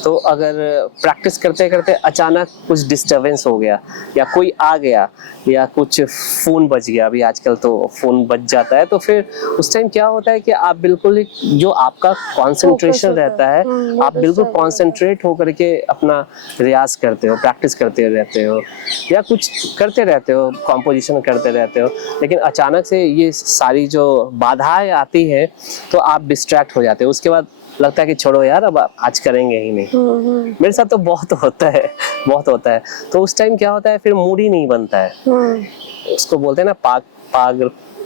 तो अगर प्रैक्टिस करते करते अचानक कुछ डिस्टरबेंस हो गया, या कोई आ गया, या कुछ फोन बज गया, अभी आजकल तो फोन बज जाता है, तो फिर उस टाइम क्या होता है कि आप बिल्कुल ही जो आपका कंसंट्रेशन रहता है, आप बिल्कुल कंसंट्रेट होकर के अपना रियाज करते हो, प्रैक्टिस करते रहते हो, या कुछ करते रहते हो, कॉम्पोजिशन करते रहते हो, लेकिन अचानक से ये सारी जो बाधाएं आती है तो आप डिस्ट्रैक्ट हो जाते हो। उसके बाद लगता है कि छोड़ो यार, अब आज करेंगे ही नहीं। मेरे साथ तो बहुत होता है, बहुत होता है। तो उस टाइम क्या होता है, फिर मूड ही नहीं बनता है। उसको बोलते हैं ना, पाग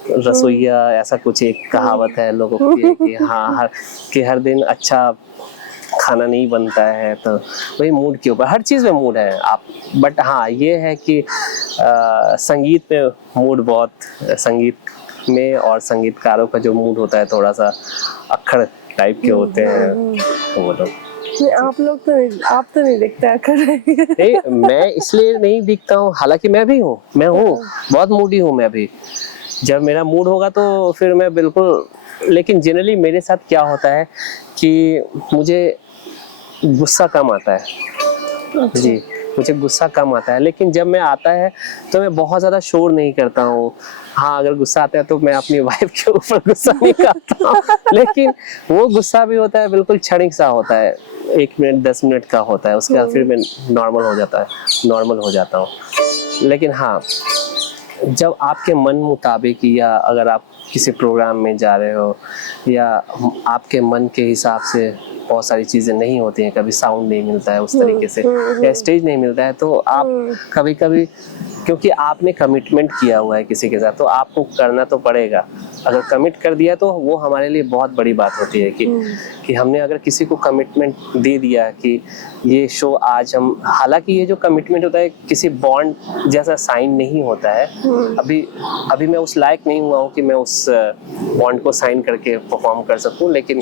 रसोइया, ऐसा कुछ एक कहावत है लोगों की कि हाँ, हर दिन अच्छा खाना नहीं बनता है, तो वही मूड के ऊपर, हर चीज में मूड है आप। बट हाँ, ये है कि संगीत में मूड बहुत, संगीत में और संगीतकारों का जो मूड होता है थोड़ा सा अक्खड़ टाइप के होते हैं, तो वो लोग। नहीं, आप तो नहीं दिखते आखिर। नहीं, मैं इसलिए नहीं दिखता हूँ, हालांकि मैं हूँ बहुत मूडी हूँ मैं भी। जब मेरा मूड होगा तो फिर मैं बिल्कुल, लेकिन जनरली मेरे साथ क्या होता है कि मुझे गुस्सा कम आता है। जी, मुझे गुस्सा कम आता है, लेकिन जब मैं आता है तो मैं बहुत ज्यादा शोर नहीं करता हूँ। हाँ, अगर गुस्सा आता है तो मैं अपनी वाइफ के ऊपर गुस्सा नहीं करता हूँ, लेकिन वो गुस्सा भी होता है बिल्कुल क्षणिक सा होता है, 1 मिनट 10 मिनट का होता है, उसके बाद फिर मैं नॉर्मल हो जाता हूँ। लेकिन हाँ, जब आपके मन मुताबिक, या अगर आप किसी प्रोग्राम में जा रहे हो, या आपके मन के हिसाब से बहुत सारी चीजें नहीं होती हैं, कभी साउंड नहीं मिलता है उस तरीके से, या स्टेज नहीं मिलता है, तो आप कभी कभी, क्योंकि आपने कमिटमेंट किया हुआ है किसी के साथ, तो आपको करना तो पड़ेगा। अगर कमिट कर दिया तो वो हमारे लिए बहुत बड़ी बात होती है कि हमने अगर किसी को कमिटमेंट दे दिया कि ये शो आज हम, हालांकि ये जो कमिटमेंट होता है किसी बॉन्ड जैसा साइन नहीं होता है। अभी मैं उस लायक नहीं हुआ हूँ कि मैं उस बॉन्ड को साइन करके परफॉर्म कर सकूं, लेकिन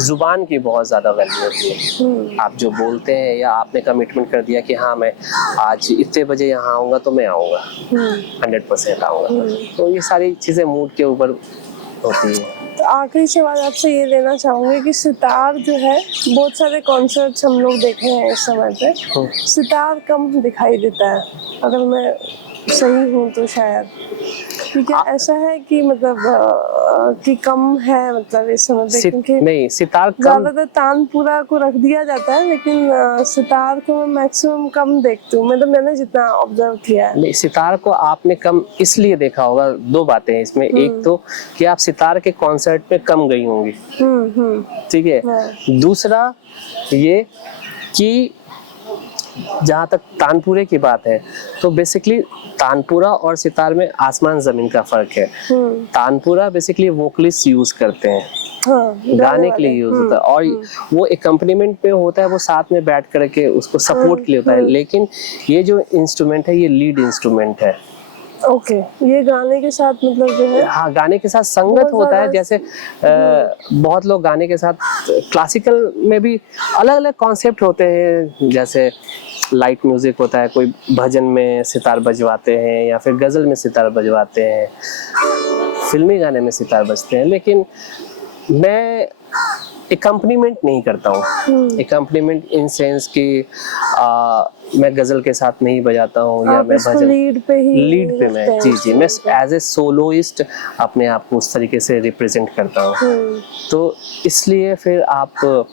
जुबान की बहुत ज्यादा वैल्यू होती है। आप जो बोलते हैं, या आपने कमिटमेंट कर दिया कि हाँ, मैं आज इतने बजे यहाँ आऊँगा तो मैं आऊँगा, 100% आऊँगा, तो ये सारी चीजें मूड के ऊपर होती है। तो आखिरी सवाल आपसे ये लेना चाहूंगी कि सितार जो है, बहुत सारे कॉन्सर्ट्स हम लोग देखे हैं इस समय पे, सितार कम दिखाई देता है, अगर मैं सही हूँ तो शायद, ठीक है, ऐसा है कि मतलब कि कम है मतलब इस समय पे, क्योंकि नहीं, सितार कम, ज्यादातर तानपुरा को रख दिया जाता है, लेकिन सितार को मैं मैक्सिमम कम देखती हूँ, मतलब मैंने जितना ऑब्जर्व किया है। नहीं, सितार को आपने कम इसलिए देखा होगा, 2 बातें हैं इसमें। एक तो कि आप सितार के कॉन्सर्ट में कम गई होंगी, ठीक है। दूसरा ये कि जहाँ तक तानपुरे की बात है, तो बेसिकली तानपुरा और सितार में आसमान जमीन का फर्क है। तानपुरा बेसिकली वोकलिस्ट यूज करते हैं, गाने के लिए यूज होता है, और वो एकम्पनीमेंट पे होता है, वो साथ में बैठ करके उसको सपोर्ट के लिए होता है। लेकिन ये जो इंस्ट्रूमेंट है, ये लीड इंस्ट्रूमेंट है। ओके, ये गाने के साथ मतलब जो है, हाँ, गाने के साथ संगत होता है। जैसे बहुत लोग गाने के साथ, क्लासिकल में भी अलग अलग कॉन्सेप्ट होते हैं, जैसे लाइट म्यूजिक होता है, कोई भजन में सितार बजवाते हैं, या फिर गजल में सितार बजवाते हैं, फिल्मी गाने में सितार बजते हैं। लेकिन मैं एकम्पनीमेंट नहीं करता हूँ। एकम्पनीमेंट इन सेंस कि मैं गजल के साथ नहीं बजाता हूँ, या मैं भजन लीड पे मैं जी मैं एज ए सोलोइस्ट अपने आप को उस तरीके से रिप्रेजेंट करता हूँ। तो इसलिए फिर आप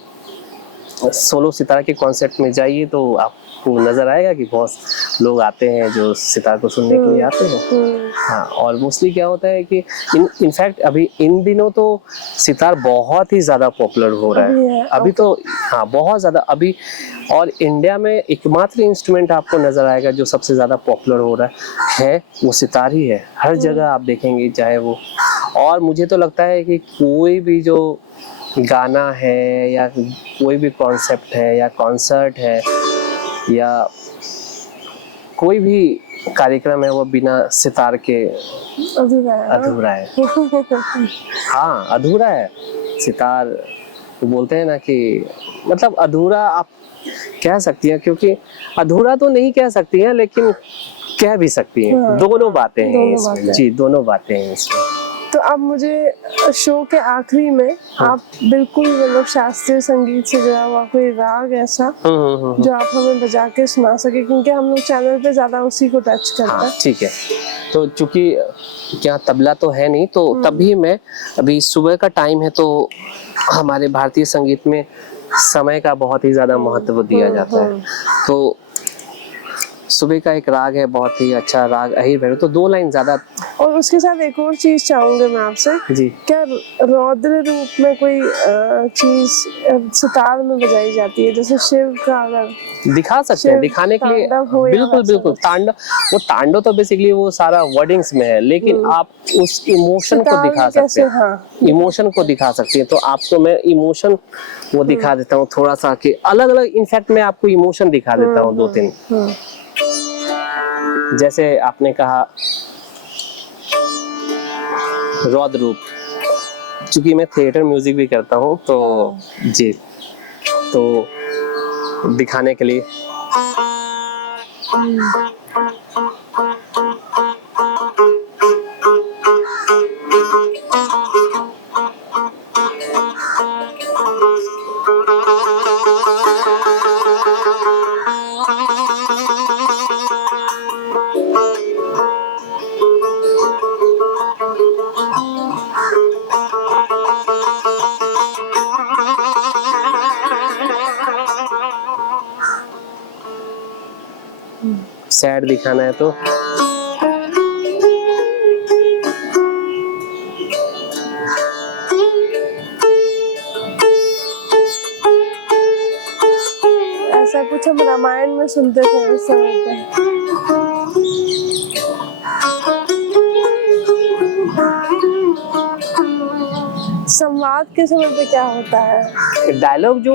सोलो सितार के कॉन्सेप्ट में जाइए तो आपको नजर आएगा कि बहुत लोग आते हैं जो सितार को सुनने के लिए आते हैं। हाँ, और मोस्टली क्या होता है कि इनफैक्ट अभी इन दिनों तो सितार बहुत ही ज्यादा पॉपुलर हो रहा है अभी तो, हाँ, बहुत ज्यादा अभी। और इंडिया में एकमात्र इंस्ट्रूमेंट आपको नजर आएगा जो सबसे ज्यादा पॉपुलर हो रहा है वो सितार ही है। हर जगह आप देखेंगे चाहे वो, और मुझे तो लगता है कि कोई भी जो गाना है, या कोई भी कॉन्सेप्ट है, या कॉन्सर्ट है, या कोई भी कार्यक्रम है वो बिना सितार के अधूरा है। अधूरा है। हाँ, अधूरा है। सितार बोलते हैं ना कि मतलब अधूरा आप कह सकती हैं, क्योंकि अधूरा तो नहीं कह सकती हैं लेकिन कह भी सकती हैं। हाँ, दोनों बातें हैं दोनों इसमें। बातें। जी, दोनों बातें हैं इसमें। तो अब मुझे शो के आखिरी में आप बिल्कुल मतलब शास्त्रीय संगीत से जुड़ा हुआ कोई राग ऐसा जो आप हमें बजा के सुना सके, क्योंकि हम लोग चैनल पे ज्यादा उसी को टच करते हाँ, हैं। ठीक है। तो चूंकि क्या तबला तो है नहीं, तो तभी मैं अभी सुबह का टाइम है, तो हमारे भारतीय संगीत में समय का बहुत ही ज्यादा महत्व दिया जाता है। तो सुबह का एक राग है, बहुत ही अच्छा राग अहिर भैरव, तो 2 लाइन ज्यादा। और उसके साथ एक और चीज चाहूंगी मैं आपसे, जी, क्या रौद्र रूप में कोई चीज सितार में बजाई जाती है, जैसे शिव का अगर दिखा सकते हैं, दिखाने के लिए तांडव हो या बिल्कुल वैसा बिल्कुल। तांडव, वो तांडव तो बेसिकली वो सारा वर्डिंग्स में है, लेकिन आप उस इमोशन को सितार दिखा में सकते कैसे, हैं। हाँ, इमोशन को दिखा सकती है, तो आपको मैं इमोशन वो दिखा देता हूँ थोड़ा सा, कि अलग अलग, इनफैक्ट मैं आपको इमोशन दिखा देता हूँ 2-3। जैसे आपने कहा रौद्र रूप, क्योंकि मैं थिएटर म्यूजिक भी करता हूँ, तो जी, तो दिखाने के लिए सैड दिखाना है तो ऐसा कुछ हम रामायण में सुनते थे उस समय पे। संवाद के समय पे क्या होता है? डायलॉग, जो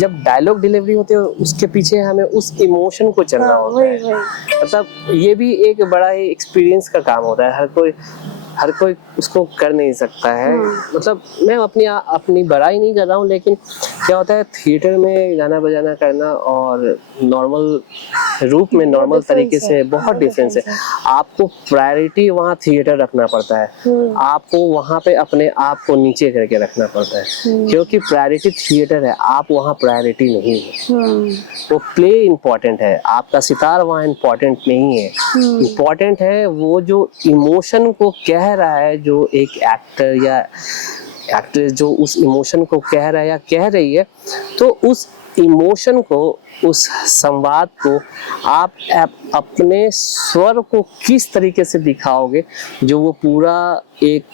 जब डायलॉग डिलीवरी होती है उसके पीछे हमें उस इमोशन को चलना हाँ, होता है। वही। मतलब ये भी एक बड़ा ही एक्सपीरियंस का काम होता है, हर कोई उसको कर नहीं सकता है। मतलब मैं अपनी बड़ाई नहीं कर रहा हूँ, लेकिन क्या होता है थिएटर में गाना बजाना करना और नॉर्मल रूप में नॉर्मल तरीके से बहुत डिफरेंस है। आपको प्रायोरिटी वहाँ थिएटर रखना पड़ता है, आपको वहाँ पे अपने आप को नीचे करके रखना पड़ता है, क्योंकि प्रायोरिटी थिएटर है, आप वहाँ प्रायोरिटी नहीं है। वो प्ले इम्पोर्टेंट है, आपका सितार वहाँ इम्पोर्टेंट नहीं है। इम्पोर्टेंट है वो जो इमोशन को कह रहा है, जो एक एक्टर या एक्ट्रेस जो उस इमोशन को कह रहा है या कह रही है, तो उस इमोशन को, उस संवाद को आप अपने स्वर को किस तरीके से दिखाओगे जो वो पूरा एक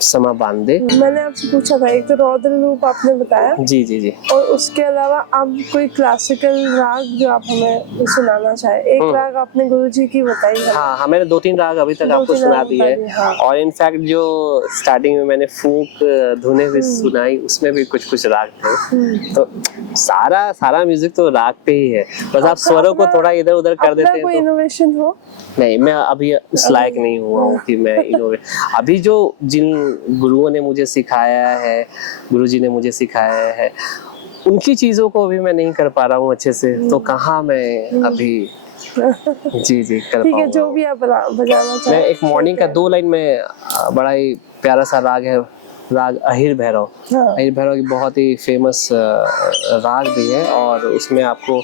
समा बांध दे। मैंने आपसे पूछा था, एक तो रौद्र रूप आपने बताया, जी जी जी, और उसके अलावा अब कोई क्लासिकल राग जो आप हमें सुनाना चाहे। एक राग आपने गुरुजी की बताई है। हाँ, मैंने 2-3 राग अभी तक आपको सुना दी है। हाँ। और इनफैक्ट जो स्टार्टिंग में मैंने फोक धुनें भी सुनाई, उसमें भी कुछ राग थे। तो सारा म्यूजिक तो राग पे ही है, बस आप स्वरों को थोड़ा इधर उधर कर देते हैं। कोई इनोवेशन हो? नहीं, मैं अभी उस लायक नहीं हुआ हूँ कि मैं अभी जो जिन गुरुओं ने मुझे सिखाया है, गुरुजी ने मुझे सिखाया है, उनकी चीजों को अभी मैं नहीं कर पा रहा हूँ अच्छे से, तो कहाँ मैं अभी जी कर ठीक है, पाऊंगा। जो भी आप बजाना चाहें। मैं एक मॉर्निंग का 2 लाइन में, बड़ा ही प्यारा सा राग है, राग अहिर भैरव। अहिर भैरव की बहुत ही फेमस राग भी है, और उसमें आपको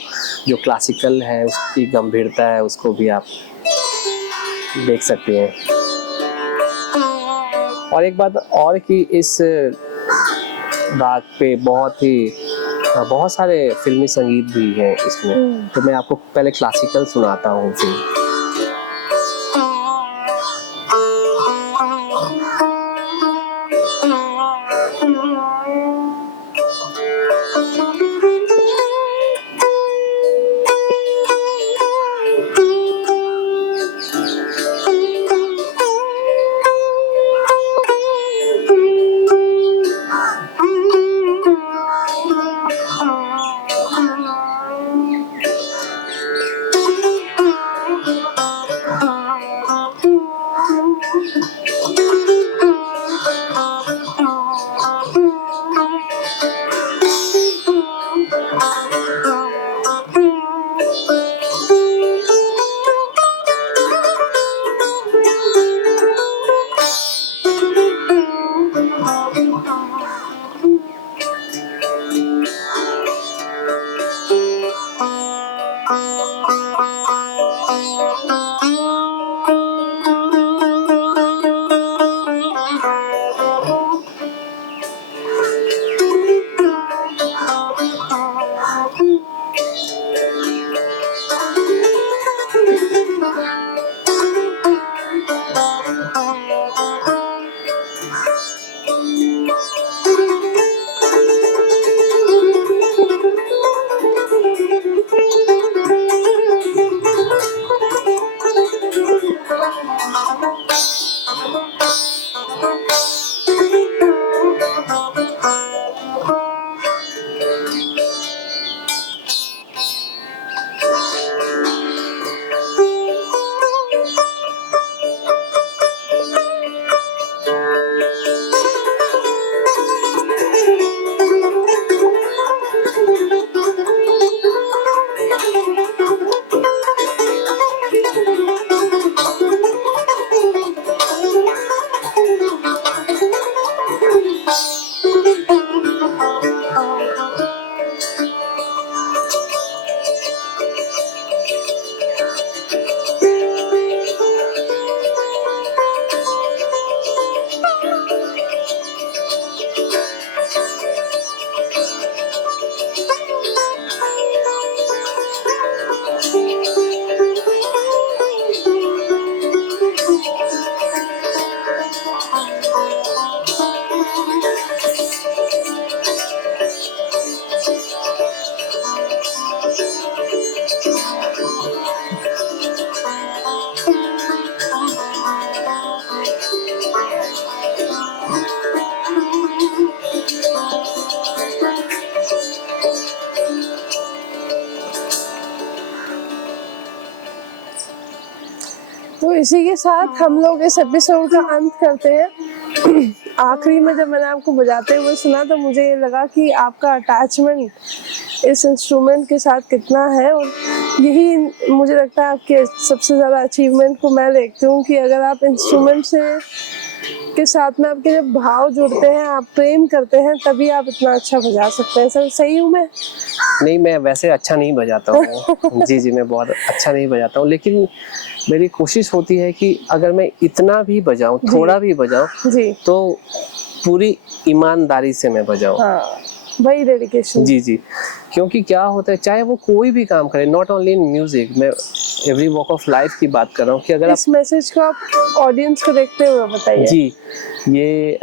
जो क्लासिकल है उसकी गंभीरता है उसको भी आप देख सकते हैं। और एक बात और कि इस राग पे बहुत सारे फिल्मी संगीत भी हैं इसमें, तो मैं आपको पहले क्लासिकल सुनाता हूँ फिर। तो इसी के साथ हम लोग इस एपिसोड का अंत करते हैं। आखिरी में जब मैंने आपको बजाते हुए सुना तो मुझे ये लगा कि आपका अटैचमेंट इस इंस्ट्रूमेंट के साथ कितना है, और यही मुझे लगता है आपके सबसे ज़्यादा अचीवमेंट को मैं देखती हूँ कि अगर आप इंस्ट्रूमेंट से के साथ में आपके जब भाव जुड़ते हैं, आप प्रेम करते हैं, तभी आप इतना अच्छा बजा सकते हैं। सर सही हूँ मैं? नहीं, मैं वैसे अच्छा नहीं बजाता हूँ। जी, मैं बहुत अच्छा नहीं बजाता हूँ, लेकिन मेरी कोशिश होती है कि अगर मैं इतना भी बजाऊँ, थोड़ा भी बजाऊँ, जी, तो पूरी ईमानदारी से मैं बजाऊँ। हाँ, वही डेडिकेशन। जी, क्योंकि क्या होता है, चाहे वो कोई भी काम करे, नॉट ओनली इन म्यूजिक, मैं एवरी वॉक ऑफ लाइफ की बात कर रहा हूँ कि अगर इस मैसेज को आप ऑडियंस को देखते हुए बताइए। जी, ये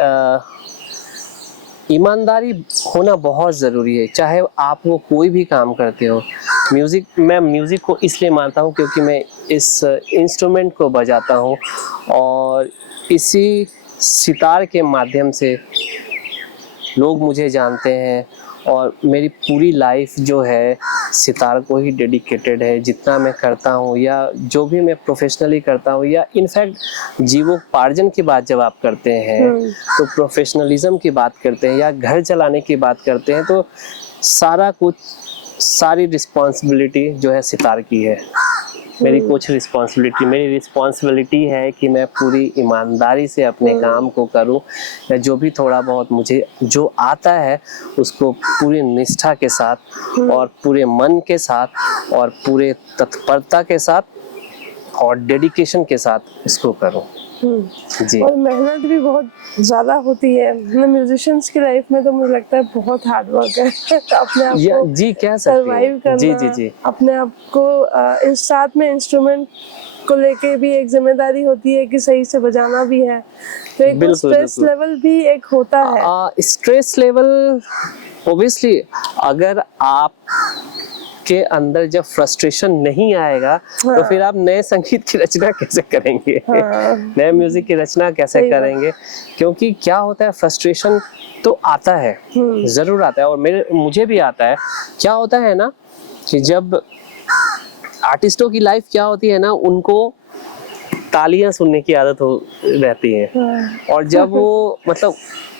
ईमानदारी होना बहुत ज़रूरी है, चाहे आप वो कोई भी काम करते हो। मैं म्यूज़िक को इसलिए मानता हूँ क्योंकि मैं इस इंस्ट्रूमेंट को बजाता हूँ, और इसी सितार के माध्यम से लोग मुझे जानते हैं, और मेरी पूरी लाइफ जो है सितार को ही डेडिकेटेड है। जितना मैं करता हूँ या जो भी मैं प्रोफेशनली करता हूँ, या इनफैक्ट जीवोपार्जन की बात जब आप करते हैं तो प्रोफेशनलिज्म की बात करते हैं या घर चलाने की बात करते हैं, तो सारी रिस्पॉन्सिबिलिटी जो है सितार की है। मेरी रिस्पॉन्सिबिलिटी है कि मैं पूरी ईमानदारी से अपने काम को करूं, या जो भी थोड़ा बहुत मुझे जो आता है उसको पूरी निष्ठा के साथ और पूरे मन के साथ और पूरे तत्परता के साथ और डेडिकेशन के साथ इसको करूं। जी, और मेहनत भी बहुत ज़्यादा होती है म्यूजिशियंस की लाइफ में, तो मुझे लगता है बहुत हार्ड वर्क है। अपने आप को जी कह सकते सर्वाइव हैं। करना, जी अपने आप को इस साथ में इंस्ट्रूमेंट को लेके भी एक जिम्मेदारी होती है कि सही से बजाना भी है, तो एक स्ट्रेस लेवल भी एक होता है। स्ट्रेस लेवल ऑब्वियसली, अगर आप के अंदर जब फ्रस्ट्रेशन नहीं आएगा तो फिर आप नए संगीत की रचना कैसे करेंगे? नए म्यूजिक की रचना कैसे करेंगे? क्योंकि क्या होता है, फ्रस्ट्रेशन तो आता है, जरूर आता है, और मुझे भी आता है। क्या होता है ना कि जब आर्टिस्टों की लाइफ क्या होती है ना, उनको तालियां सुनने की आदत रहती है, और जब वो मतलब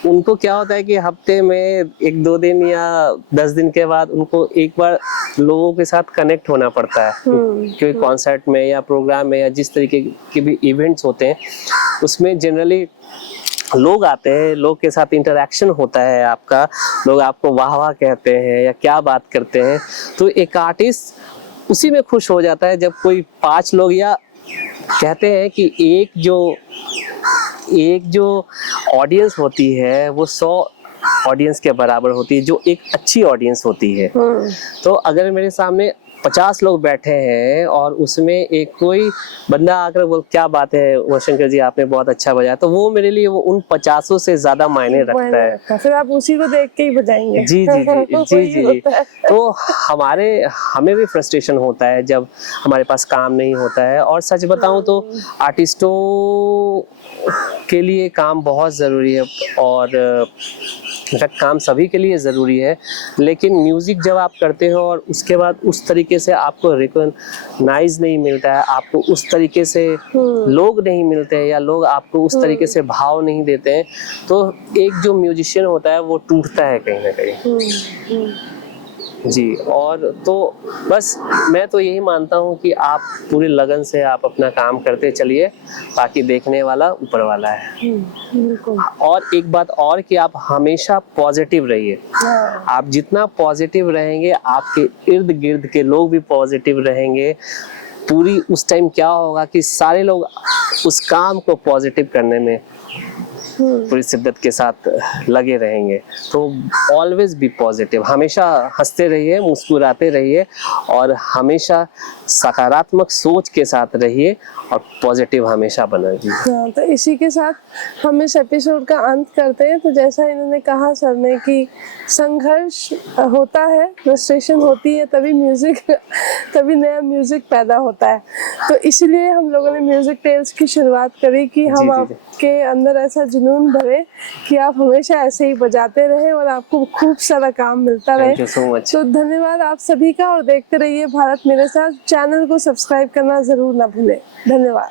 उनको क्या होता है कि हफ्ते में 1-2 दिन या 10 दिन के बाद उनको एक बार लोगों के साथ कनेक्ट होना पड़ता है, क्योंकि कॉन्सर्ट में या प्रोग्राम में या जिस तरीके के भी इवेंट्स होते हैं उसमें जनरली लोग आते हैं, लोग के साथ इंटरेक्शन होता है आपका, लोग आपको वाह वाह कहते हैं या क्या बात करते हैं, तो एक आर्टिस्ट उसी में खुश हो जाता है जब कोई 5 लोग, या कहते हैं कि एक जो ऑडियंस होती है वो 100 ऑडियंस के बराबर होती है, जो एक अच्छी ऑडियंस होती है। तो अगर मेरे सामने 50 लोग बैठे हैं और उसमें एक कोई बंदा आकर बोल क्या बात है वशंकर जी, आपने बहुत अच्छा बजाया, तो वो मेरे लिए वो उन 50 से ज्यादा मायने रखता है। फिर आप उसी को देख के ही बजाएंगे। जी। तो हमें भी फ्रस्ट्रेशन होता है जब हमारे पास काम नहीं होता है, और सच बताऊं तो आर्टिस्टों के लिए काम बहुत ज़रूरी है, और इनफैक्ट काम सभी के लिए ज़रूरी है, लेकिन म्यूज़िक जब आप करते हो और उसके बाद उस तरीके से आपको रिकॉग्नाइज नहीं मिलता है, आपको उस तरीके से लोग नहीं मिलते हैं, या लोग आपको उस तरीके से भाव नहीं देते हैं, तो एक जो म्यूजिशियन होता है वो टूटता है कहीं ना कहीं। जी, और तो बस मैं तो यही मानता हूँ कि आप पूरी लगन से आप अपना काम करते चलिए, बाकी देखने वाला ऊपर वाला है। और एक बात और कि आप हमेशा पॉजिटिव रहिए। आप जितना पॉजिटिव रहेंगे आपके इर्द गिर्द के लोग भी पॉजिटिव रहेंगे। पूरी उस टाइम क्या होगा कि सारे लोग उस काम को पॉजिटिव करने में पूरी शिद्दत के साथ लगे रहेंगे। तो ऑलवेज बी पॉजिटिव, हमेशा हंसते रहिए, मुस्कुराते रहिए, और हमेशा सकारात्मक सोच के साथ रहिए, और पॉजिटिव हमेशा बना रहिए। हाँ, तो इसी के साथ हम इस एपिसोड का अंत करते हैं। तो जैसा इन्होंने कहा सर ने कि संघर्ष होता है, फ्रस्ट्रेशन होती है, तभी नया म्यूजिक पैदा होता है। तो इसलिए हम लोगों ने म्यूजिक टेल्स की शुरुआत करी कि हम आपके अंदर ऐसा जुनून भरे कि आप हमेशा ऐसे ही बजाते रहे और आपको खूब सारा काम मिलता रहे। Thank you so much. तो धन्यवाद आप सभी का, और देखते रहिए भारत मेरे साथ। चैनल को सब्सक्राइब करना जरूर ना भूलें। धन्यवाद।